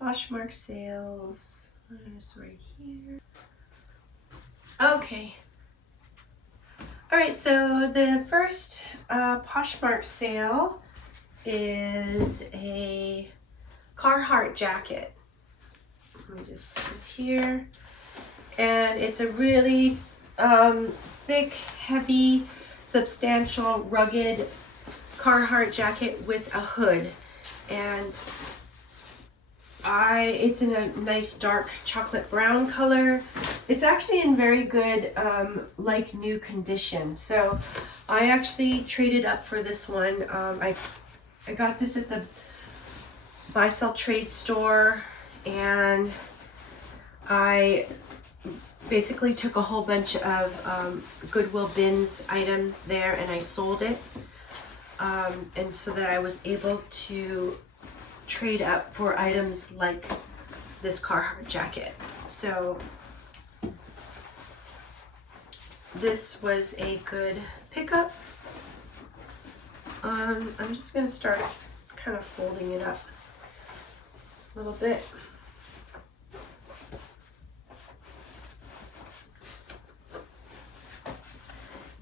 Poshmark sales, it's right here. Okay. All right, so the first Poshmark sale is a Carhartt jacket. Let me just put this here. And it's a really thick, heavy, substantial, rugged Carhartt jacket with a hood. And it's in a nice dark chocolate brown color. It's actually in very good, like new condition. So I actually traded up for this one. I got this at the buy sell trade store, and I basically took a whole bunch of Goodwill bins items there, and I sold it, and so that I was able to trade up for items like this Carhartt jacket. So this was a good pickup. I'm just going to start kind of folding it up a little bit.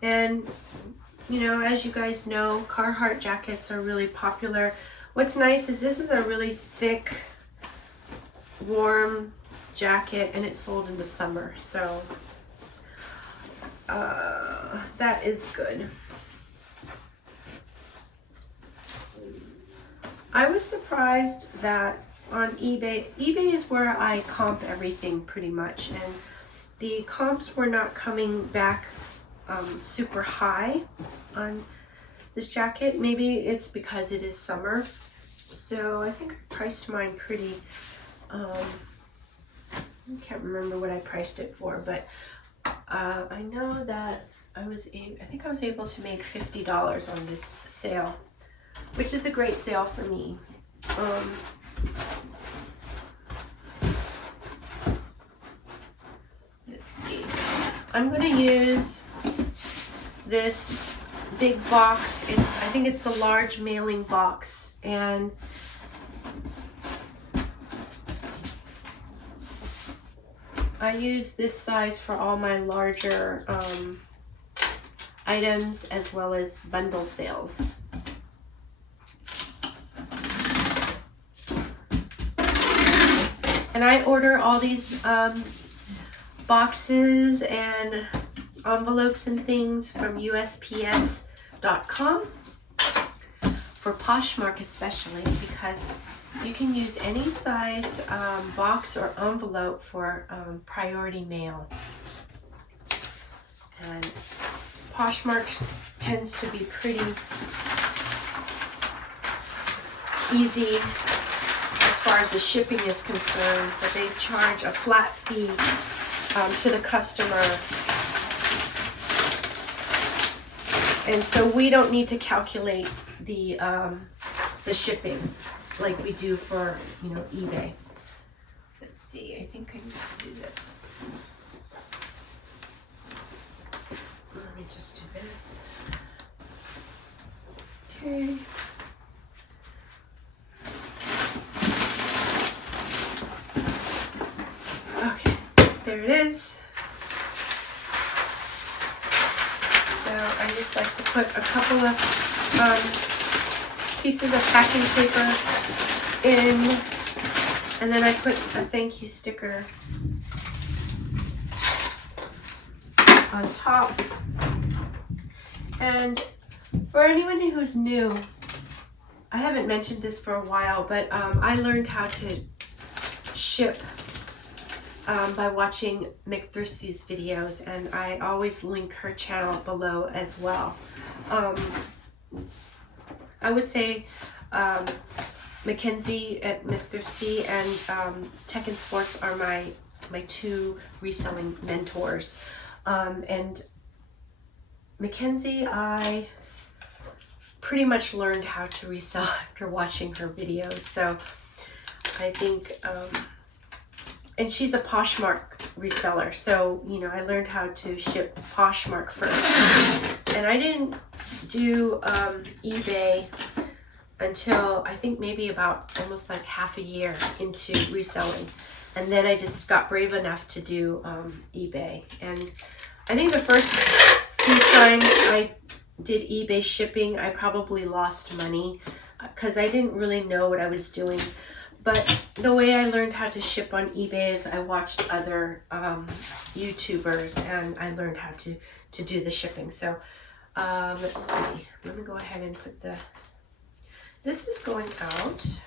And, you know, as you guys know, Carhartt jackets are really popular. What's nice is this is a really thick, warm jacket, and it's sold in the summer. So that is good. I was surprised that on eBay is where I comp everything pretty much, and the comps were not coming back super high on this jacket. Maybe it's because it is summer. So I think I priced mine pretty, I can't remember what I priced it for, but I know that I think I was able to make $50 on this sale, which is a great sale for me. Let's see. I'm going to use this big box. I think it's the large mailing box, and I use this size for all my larger items as well as bundle sales. And I order all these boxes and envelopes and things from USPS.com for Poshmark especially, because you can use any size box or envelope for priority mail. And Poshmark tends to be pretty easy as far as the shipping is concerned, but they charge a flat fee to the customer. And so we don't need to calculate the shipping like we do for, you know, eBay. Let's see, I think I need to do this. Let me just do this. Okay. Okay, there it is. So I just like to put a couple of pieces of packing paper in, and then I put a thank you sticker on top. And for anyone who's new, I haven't mentioned this for a while, but I learned how to ship by watching McThrifty's videos, and I always link her channel below as well. I would say Mackenzie at McThrifty and Tech and Sports are my two reselling mentors. And Mackenzie, I pretty much learned how to resell after watching her videos. So I think, and she's a Poshmark reseller. So, you know, I learned how to ship Poshmark first. And I didn't do eBay until I think maybe about almost like half a year into reselling. And then I just got brave enough to do eBay. And I think the first few times I did eBay shipping, I probably lost money because I didn't really know what I was doing. But the way I learned how to ship on eBay is I watched other YouTubers, and I learned how to do the shipping. So let's see. Let me go ahead and put this is going out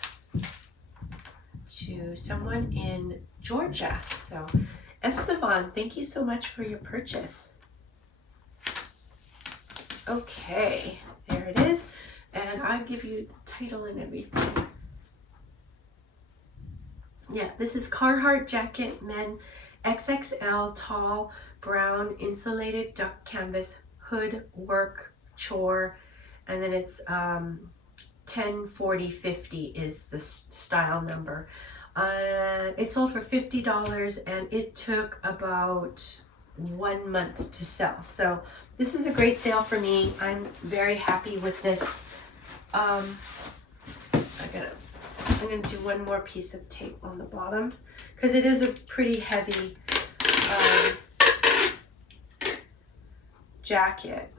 to someone in Georgia. So Esteban, thank you so much for your purchase. Okay, there it is. And I'll give you title and everything. Yeah, this is Carhartt jacket, men, XXL, tall, brown, insulated duck canvas, hood, work, chore, and then it's 104050 is the style number. It sold for $50, and it took about 1 month to sell. So this is a great sale for me. I'm very happy with this. I'm gonna do one more piece of tape on the bottom because it is a pretty heavy jacket,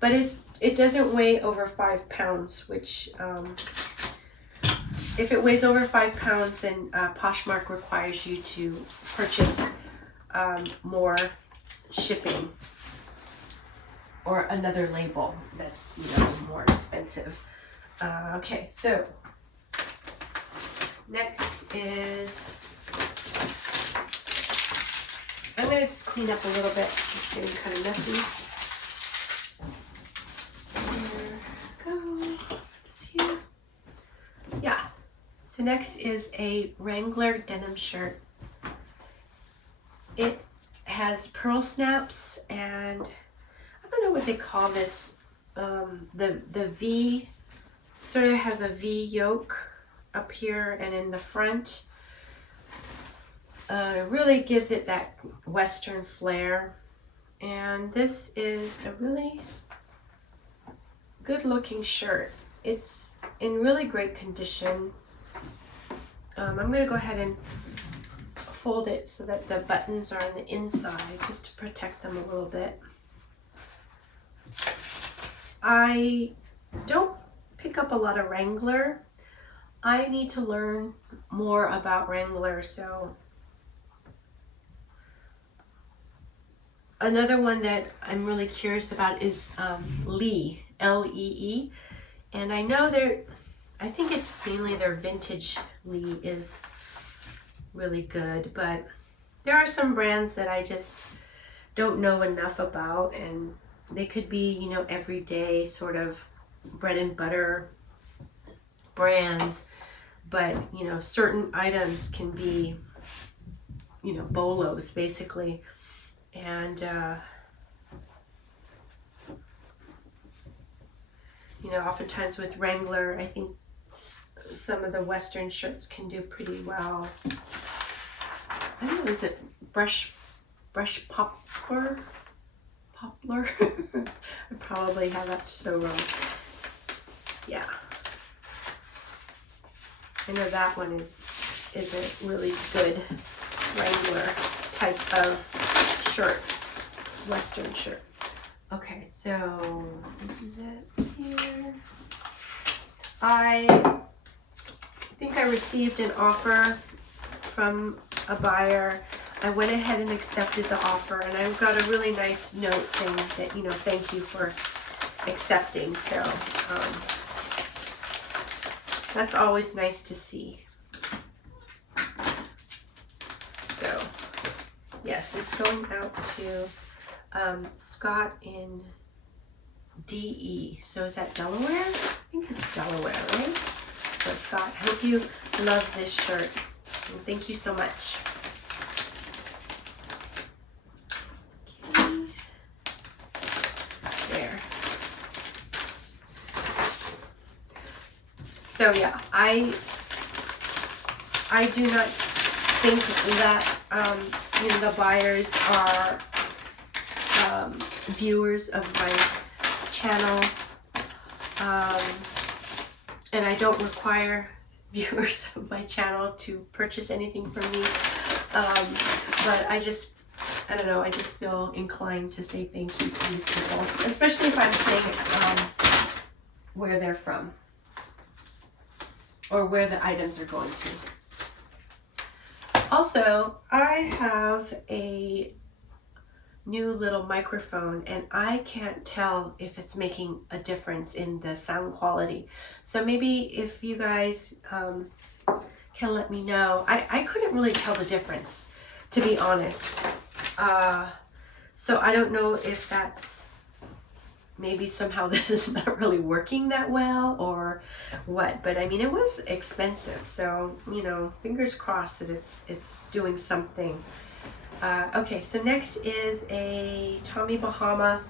but it doesn't weigh over 5 pounds, which if it weighs over 5 pounds, then Poshmark requires you to purchase more shipping or another label that's, you know, more expensive. Okay, so next is I'm going to just clean up a little bit. It's getting kind of messy. There we go. Just here. Yeah. So next is a Wrangler denim shirt. It has pearl snaps and I don't know what they call this. The V sort of has a V yoke up here and in the front. It really gives it that Western flair. And this is a really good looking shirt. It's in really great condition. I'm going to go ahead and fold it so that the buttons are on the inside just to protect them a little bit. I don't pick up a lot of Wrangler. I need to learn more about Wrangler, so another one that I'm really curious about is Lee, L-E-E, and I know I think it's mainly their vintage Lee is really good, but there are some brands that I just don't know enough about, and they could be, you know, everyday sort of bread and butter brands, but you know, certain items can be, you know, bolos basically. And you know, oftentimes with Wrangler, I think some of the Western shirts can do pretty well. I don't know, is it brush poplar? I probably have that so wrong. Yeah. I know that one is a really good Wrangler type of shirt, Western shirt. Okay, so this is it here. I think I received an offer from a buyer. I went ahead and accepted the offer, and I got a really nice note saying that, you know, thank you for accepting. So that's always nice to see. So yes, it's going out to Scott in DE. So is that Delaware? I think it's Delaware, right? So Scott, I hope you love this shirt. And thank you so much. Okay. There. So yeah, I do not think that you know, the buyers are viewers of my channel, and I don't require viewers of my channel to purchase anything from me, but I don't know, I just feel inclined to say thank you to these people, especially if I'm saying where they're from or where the items are going to. Also, I have a new little microphone, and I can't tell if it's making a difference in the sound quality. So maybe if you guys can let me know. I couldn't really tell the difference, to be honest. So I don't know if that's maybe somehow this is not really working that well or what, but I mean, it was expensive, so you know, fingers crossed that it's doing something. Okay, so next is a Tommy Bahama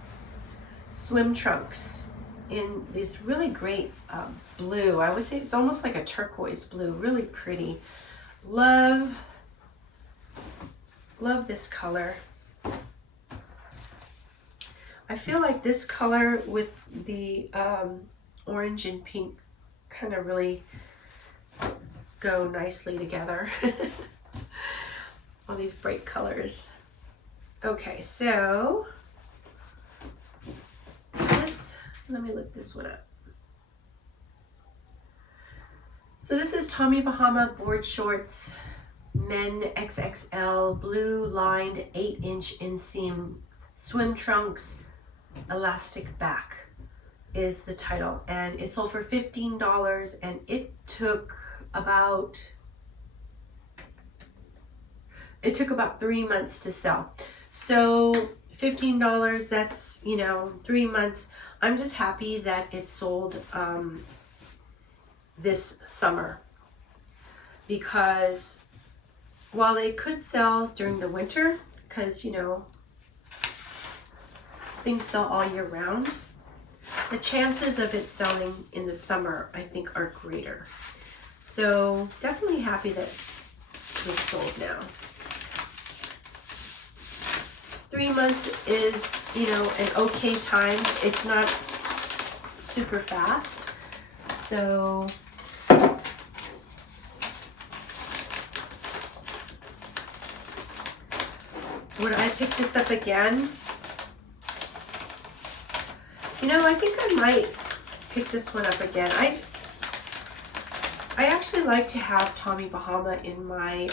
swim trunks in this really great blue. I would say it's almost like a turquoise blue, really pretty. Love this color. I feel like this color with the orange and pink kind of really go nicely together. All these bright colors. Okay, so this, let me look this one up. So this is Tommy Bahama board shorts, men XXL, blue lined 8-inch inseam swim trunks, elastic back is the title, and it sold for $15, and it took about, it took about 3 months to sell. So $15, that's, you know, 3 months. I'm just happy that it sold this summer, because while they could sell during the winter, because, you know, things sell all year round, the chances of it selling in the summer, I think, are greater. So definitely happy that it's sold now. 3 months is, you know, an okay time. It's not super fast. So would I pick this up again? You know, I think I might pick this one up again. I actually like to have Tommy Bahama in my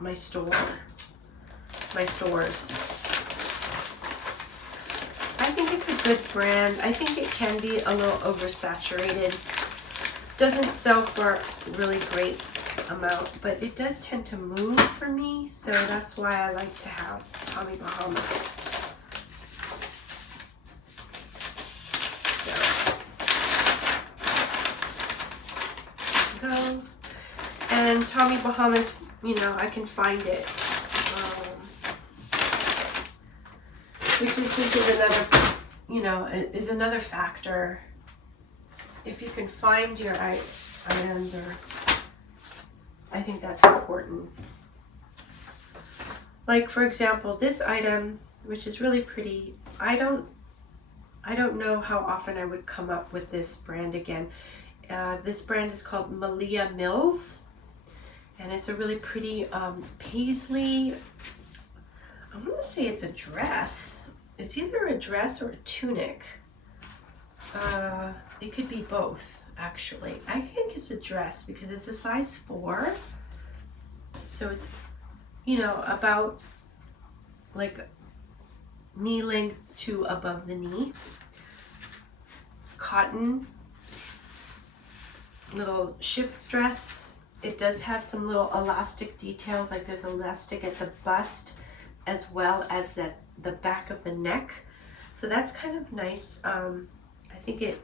my stores. I think it's a good brand. I think it can be a little oversaturated. Doesn't sell for a really great amount, but it does tend to move for me, so that's why I like to have Tommy Bahama. Go. And Tommy Bahama's, you know, I can find it, which I think is another, you know, is another factor. If you can find your items, or I think that's important. Like, for example, this item, which is really pretty, I don't know how often I would come up with this brand again. This brand is called Malia Mills, and it's a really pretty paisley, I want to say it's a dress. It's either a dress or a tunic. It could be both, actually. I think it's a dress because it's a size 4. So it's, you know, about like knee length to above the knee. Cotton, little shift dress. It does have some little elastic details, like there's elastic at the bust as well as the back of the neck. So that's kind of nice. I think it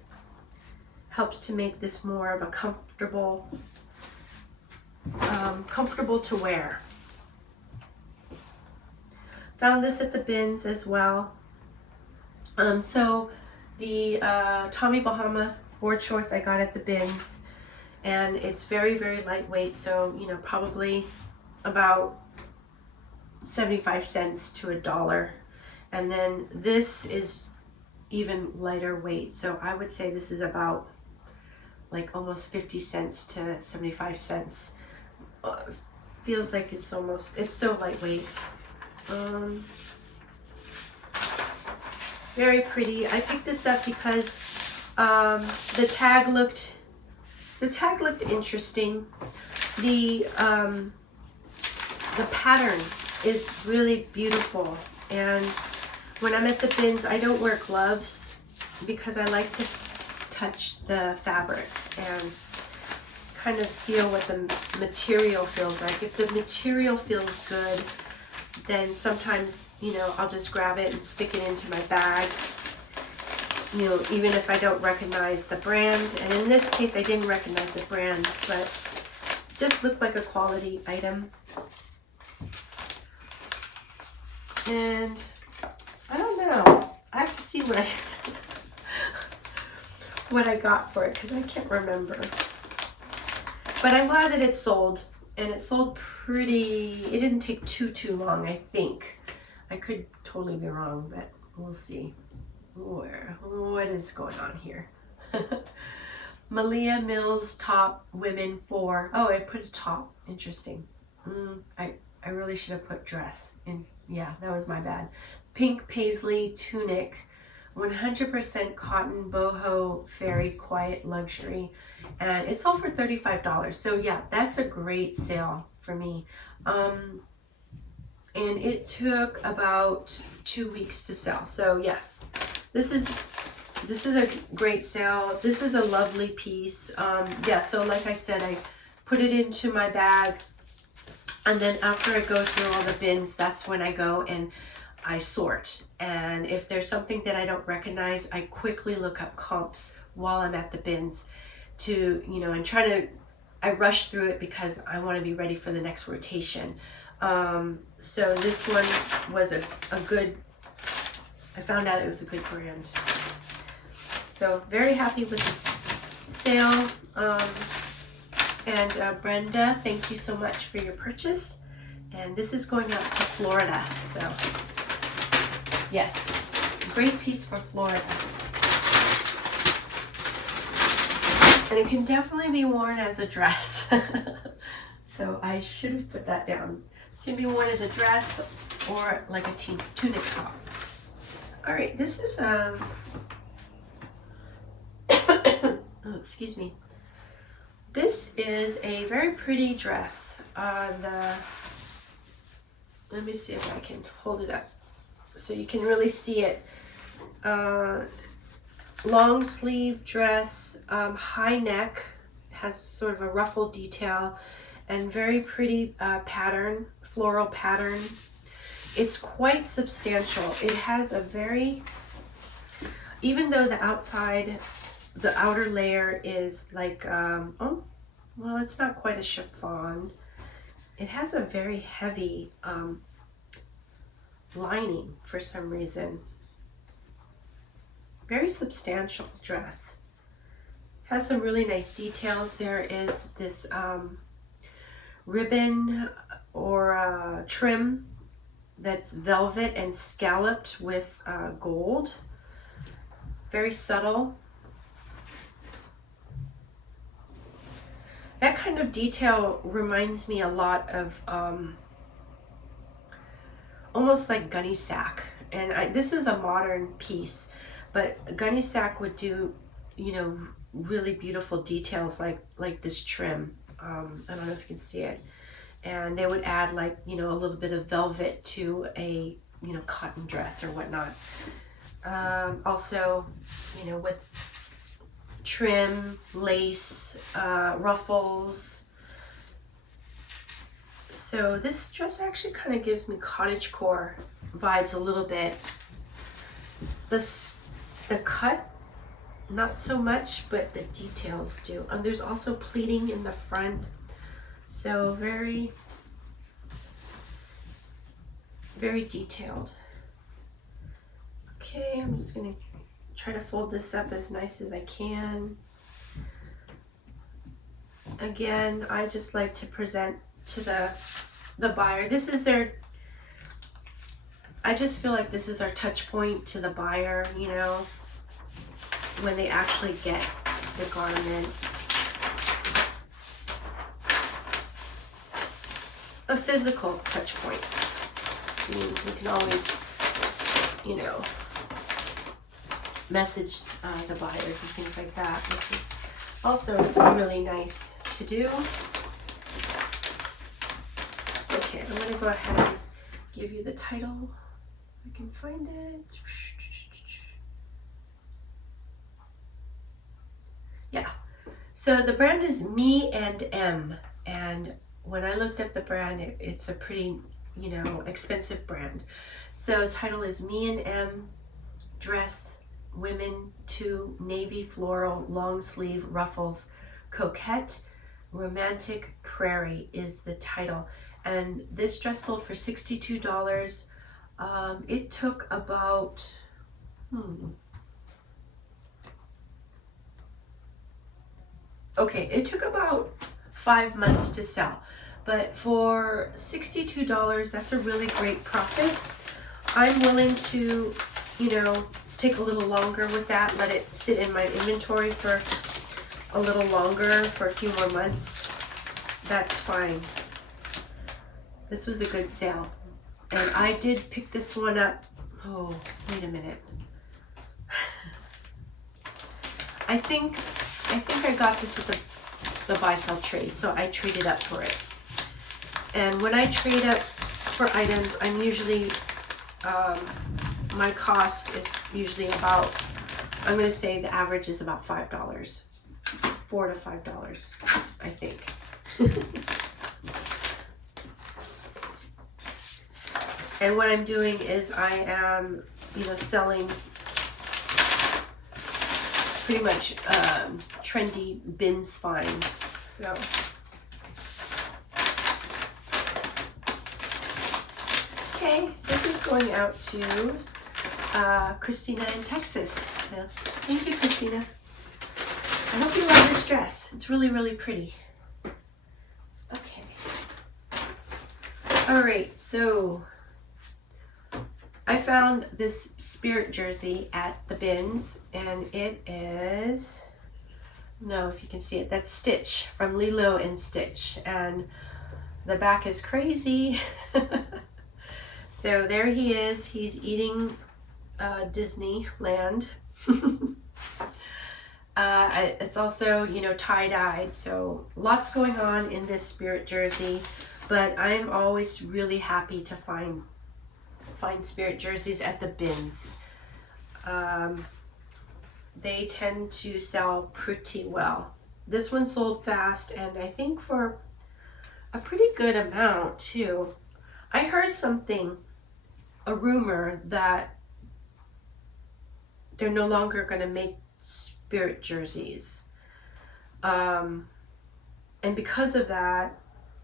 helps to make this more of a comfortable to wear. Found this at the bins as well. So the Tommy Bahama board shorts I got at the bins, and it's very, very lightweight. So, you know, probably about 75 cents to $1. And then this is even lighter weight. So I would say this is about like almost 50 cents to 75 cents. Feels like it's so lightweight. Very pretty. I picked this up because the tag looked interesting. The pattern is really beautiful, and when I'm at the bins, I don't wear gloves because I like to touch the fabric and kind of feel what the material feels like. If the material feels good, then sometimes, you know, I'll just grab it and stick it into my bag, you know, even if I don't recognize the brand. And in this case, I didn't recognize the brand, but it just looked like a quality item. And I don't know, I have to see what I got for it, because I can't remember. But I'm glad that it sold, and it sold pretty, it didn't take too long, I think. I could totally be wrong, but we'll see. What is going on here? Malia Mills top, women 4. Oh, I put a top. Interesting. I really should have put dress in. Yeah, that was my bad. Pink paisley tunic, 100% cotton boho fairy quiet luxury, and it sold for $35. So yeah, that's a great sale for me. And it took about 2 weeks to sell. So yes, this is a great sale. This is a lovely piece. Yeah, so like I said, I put it into my bag And then after I go through all the bins, that's when I go and I sort. And if there's something that I don't recognize, I quickly look up comps while I'm at the bins to, you know, and I rush through it because I want to be ready for the next rotation. So this one was a good, I found out it was a good brand. So very happy with this sale. And Brenda, thank you so much for your purchase. And this is going out to Florida. So yes, great piece for Florida. And it can definitely be worn as a dress. So I should have put that down. It can be worn as a dress or like a tunic top. All right, this is oh, excuse me. This is a very pretty dress. Let me see if I can hold it up so you can really see it. Long sleeve dress, high neck, has sort of a ruffle detail, and very pretty pattern, floral pattern. It's quite substantial. It has a very, even though the outer layer is like, oh, well, it's not quite a chiffon. It has a very heavy lining for some reason. Very substantial dress. Has some really nice details. There is this ribbon or trim that's velvet and scalloped with gold. Very subtle. That kind of detail reminds me a lot of almost like gunny sack. And this is a modern piece, but gunny sack would do, you know, really beautiful details like this trim. I don't know if you can see it. And they would add, like, you know, a little bit of velvet to a, you know, cotton dress or whatnot. Also, you know, with trim, lace, ruffles. So this dress actually kind of gives me cottagecore vibes a little bit. The cut, not so much, but the details do. And there's also pleating in the front. So very, very detailed. Okay, I'm just gonna try to fold this up as nice as I can. Again, I just like to present to the buyer. This is I just feel like this is our touch point to the buyer, you know, when they actually get the garment. A physical touch point. I mean, we can always, you know, message the buyers and things like that, which is also really nice to do. Okay, I'm going to go ahead and give you the title. I can find it. Yeah. So the brand is Me and M, and when I looked up the brand, it's a pretty, you know, expensive brand. So the title is Me and M Dress Women 2 Navy Floral Long Sleeve Ruffles Coquette Romantic Prairie is the title. And this dress sold for $62. It took about, okay, it took about 5 months to sell. But for $62, that's a really great profit. I'm willing to, you know, take a little longer with that, let it sit in my inventory for a little longer, for a few more months. That's fine. This was a good sale. And I did pick this one up. Oh, wait a minute. I think I got this at the buy sell trade, so I traded up for it. And when I trade up for items, I'm usually, my cost is usually about, I'm going to say the average is about $5. $4 to $5, I think. And what I'm doing is I am, selling pretty much trendy bins finds. So okay, this is going out to Christina in Texas. So, thank you, Christina. I hope you love this dress. It's really, really pretty. Okay. All right, so I found this spirit jersey at the bins, and it is, I don't know if you can see it, that's Stitch from Lilo and Stitch, and the back is crazy. So there he is. He's eating Disneyland. It's also, tie-dyed, so lots going on in this spirit jersey, but I'm always really happy to find spirit jerseys at the bins. They tend to sell pretty well. This one sold fast, and I think for a pretty good amount too. I heard a rumor that they're no longer going to make spirit jerseys. And because of that,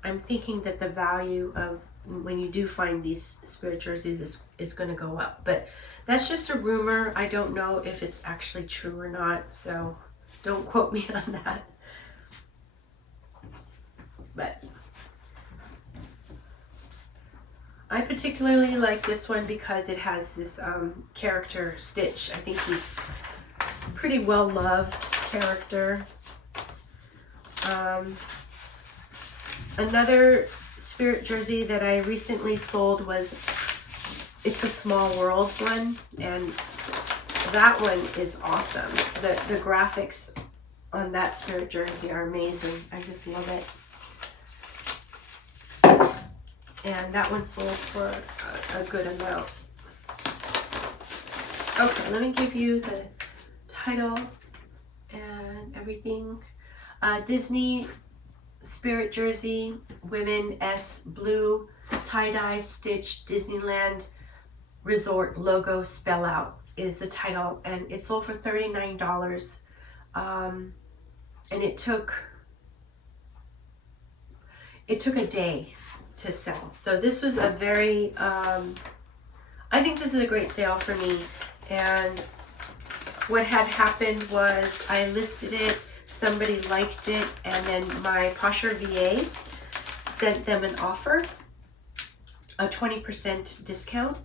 I'm thinking that the value of when you do find these spirit jerseys is going to go up. But that's just a rumor. I don't know if it's actually true or not, so don't quote me on that. But I particularly like this one because it has this character Stitch. I think he's a pretty well loved character. Another spirit jersey that I recently sold was, it's a Small World one, and that one is awesome. The graphics on that spirit jersey are amazing. I just love it. And that one sold for a good amount. Okay, let me give you the title and everything. Disney spirit jersey, women S blue, tie-dye stitch Disneyland resort logo spell out is the title, and it sold for $39. And it took a day to sell. So this was a very, I think this is a great sale for me. And what had happened was I listed it, somebody liked it, and then my PosherVA sent them an offer, a 20% discount,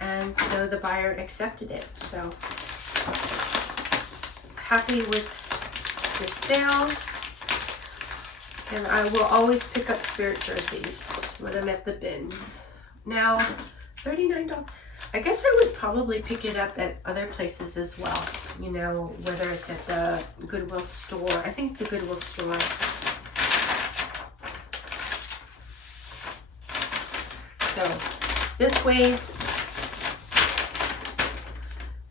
and so the buyer accepted it. So happy with the sale. And I will always pick up spirit jerseys when I'm at the bins. Now, $39. I guess I would probably pick it up at other places as well. Whether it's at the Goodwill store. I think the Goodwill store. So, this weighs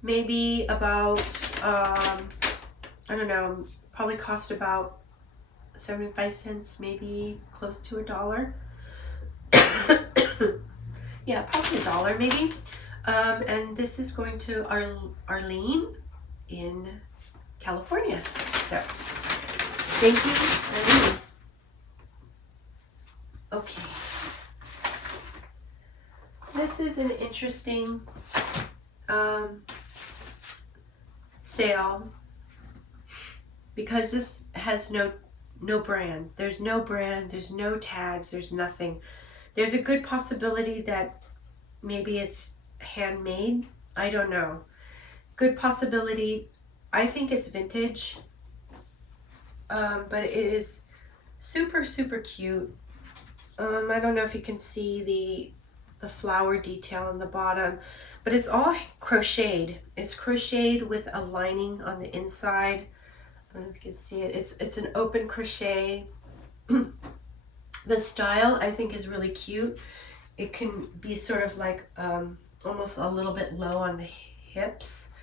maybe about, I don't know, probably cost about 75 cents, maybe close to $1. Yeah, probably $1 maybe. And this is going to Arlene in California. So thank you, Arlene. Okay. This is an interesting sale because this has no brand. There's no brand, there's no tags, there's nothing. There's a good possibility that maybe it's handmade. I don't know. Good possibility. I think it's vintage. But it is super, super cute. I don't know if you can see the flower detail on the bottom, but it's all crocheted. It's crocheted with a lining on the inside. I don't know if you can see it. It's an open crochet. The style I think is really cute. It can be sort of like almost a little bit low on the hips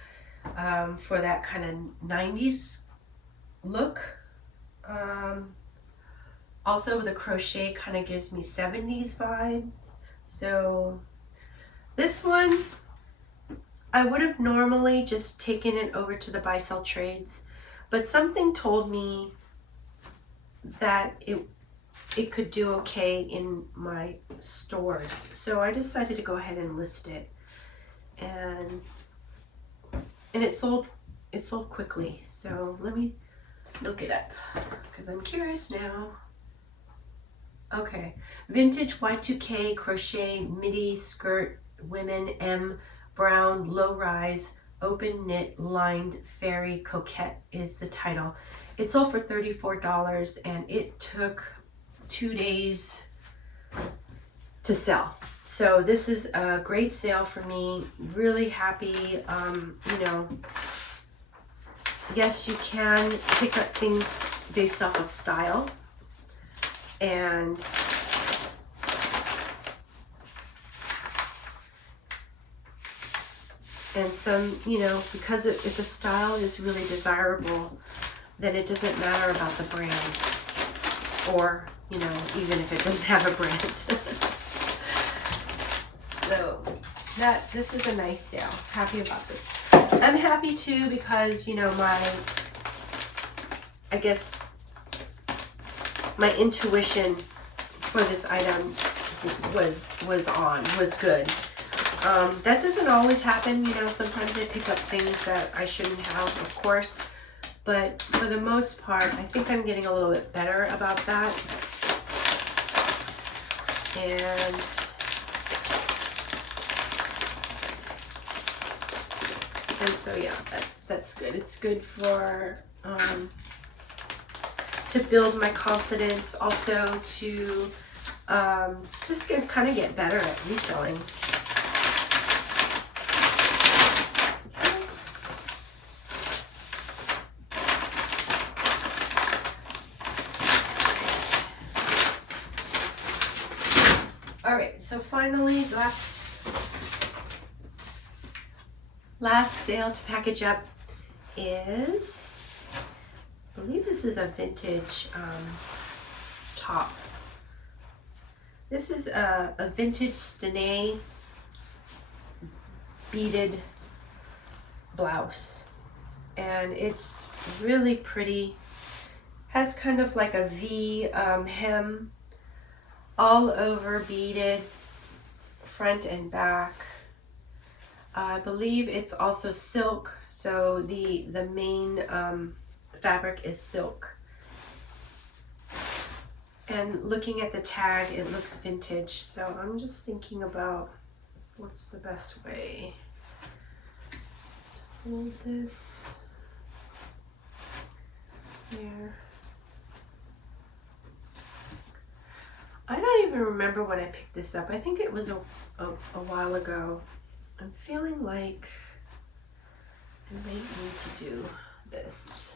for that kind of 90s look. Also the crochet kind of gives me 70s vibe. So This one, I would have normally just taken it over to the buy sell trades, but something told me that it could do okay in my stores. So I decided to go ahead and list it. And it sold quickly. So let me look it up because I'm curious now. Okay, vintage Y2K crochet midi skirt, women, M, brown, low rise, open knit, lined, fairy coquette is the title. It sold for $34 and it took 2 days to sell. So this is a great sale for me. Really happy. You know, yes, you can pick up things based off of style, and some, you know, because if the style is really desirable, then it doesn't matter about the brand, or, you know, even if it doesn't have a brand. So this is a nice sale. Happy about this. I'm happy too because, you know, I guess my intuition for this item was good. That doesn't always happen, you know, sometimes I pick up things that I shouldn't have, of course, but for the most part, I think I'm getting a little bit better about that. And so yeah, that's good. It's good for to build my confidence, also to just kind of get better at reselling. All right, so finally, last sale to package up is, I believe this is a vintage top. This is a vintage Stenay beaded blouse, and it's really pretty. Has kind of like a V hem, all over beaded, front and back. I believe it's also silk, so the main fabric is silk. And looking at the tag, it looks vintage, so I'm just thinking about what's the best way to hold this there. I don't even remember when I picked this up. I think it was a while ago. I'm feeling like I might need to do this.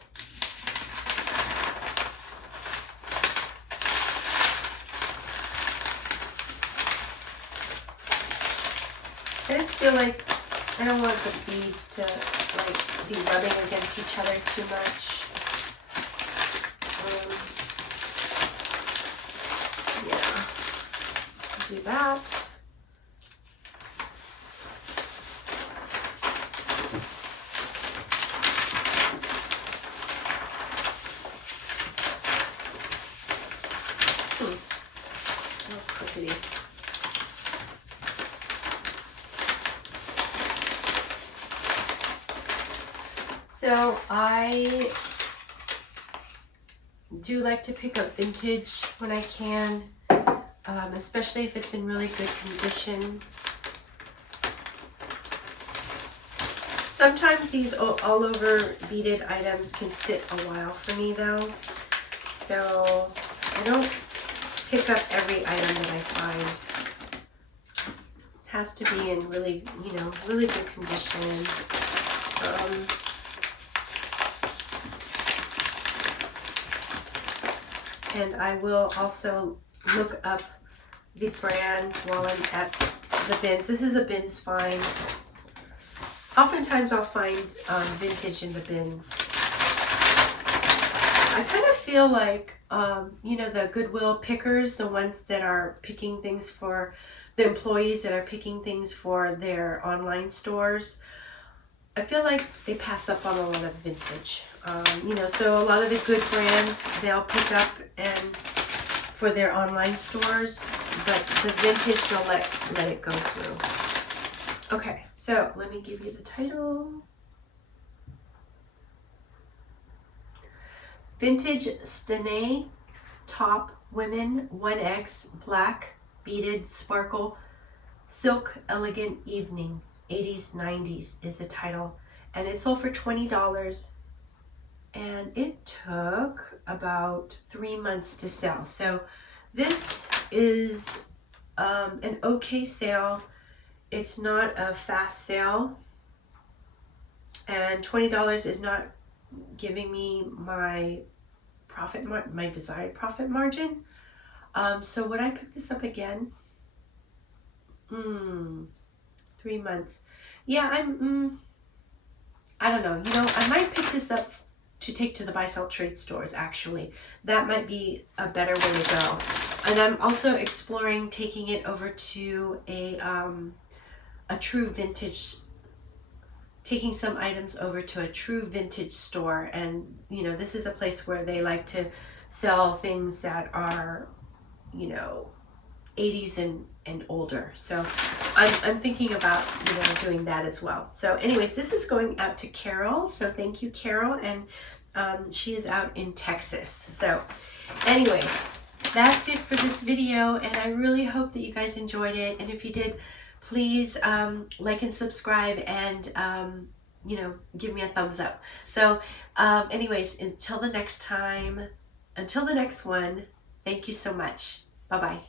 I just feel like I don't want the beads to like be rubbing against each other too much. Yeah, do that. So I do like to pick up vintage when I can, especially if it's in really good condition. Sometimes these all over beaded items can sit a while for me though, so I don't pick up every item that I find. It has to be in really, you know, really good condition. And I will also look up the brand while I'm at the bins. This is a bins find. Oftentimes I'll find vintage in the bins. I kind of feel like, you know, the Goodwill pickers, the ones that are picking things for the employees that are picking things for their online stores, I feel like they pass up on a lot of vintage. You know, so a lot of the good brands, they'll pick up and for their online stores, but the vintage, they'll let it go through. Okay, so let me give you the title. Vintage Stenay Top Women 1X Black Beaded Sparkle Silk Elegant Evening 80s 90s is the title, and it sold for $20, and it took about 3 months to sell. So this is an okay sale. It's not a fast sale, and $20 is not giving me my my desired profit margin. So would I pick this up again? 3 months. Yeah, I don't know. You know, I might pick this up to take to the buy sell trade stores, actually. That might be a better way to go. And I'm also exploring taking it over to a true vintage, taking some items over to a true vintage store. And, you know, this is a place where they like to sell things that are, you know, 80s and older. So I'm thinking about, you know, doing that as well. So anyways, this is going out to Carol. So thank you, Carol. And she is out in Texas. So anyways, that's it for this video. And I really hope that you guys enjoyed it. And if you did, please like and subscribe, and you know, give me a thumbs up. So anyways, until the next time, until the next one, thank you so much. Bye-bye.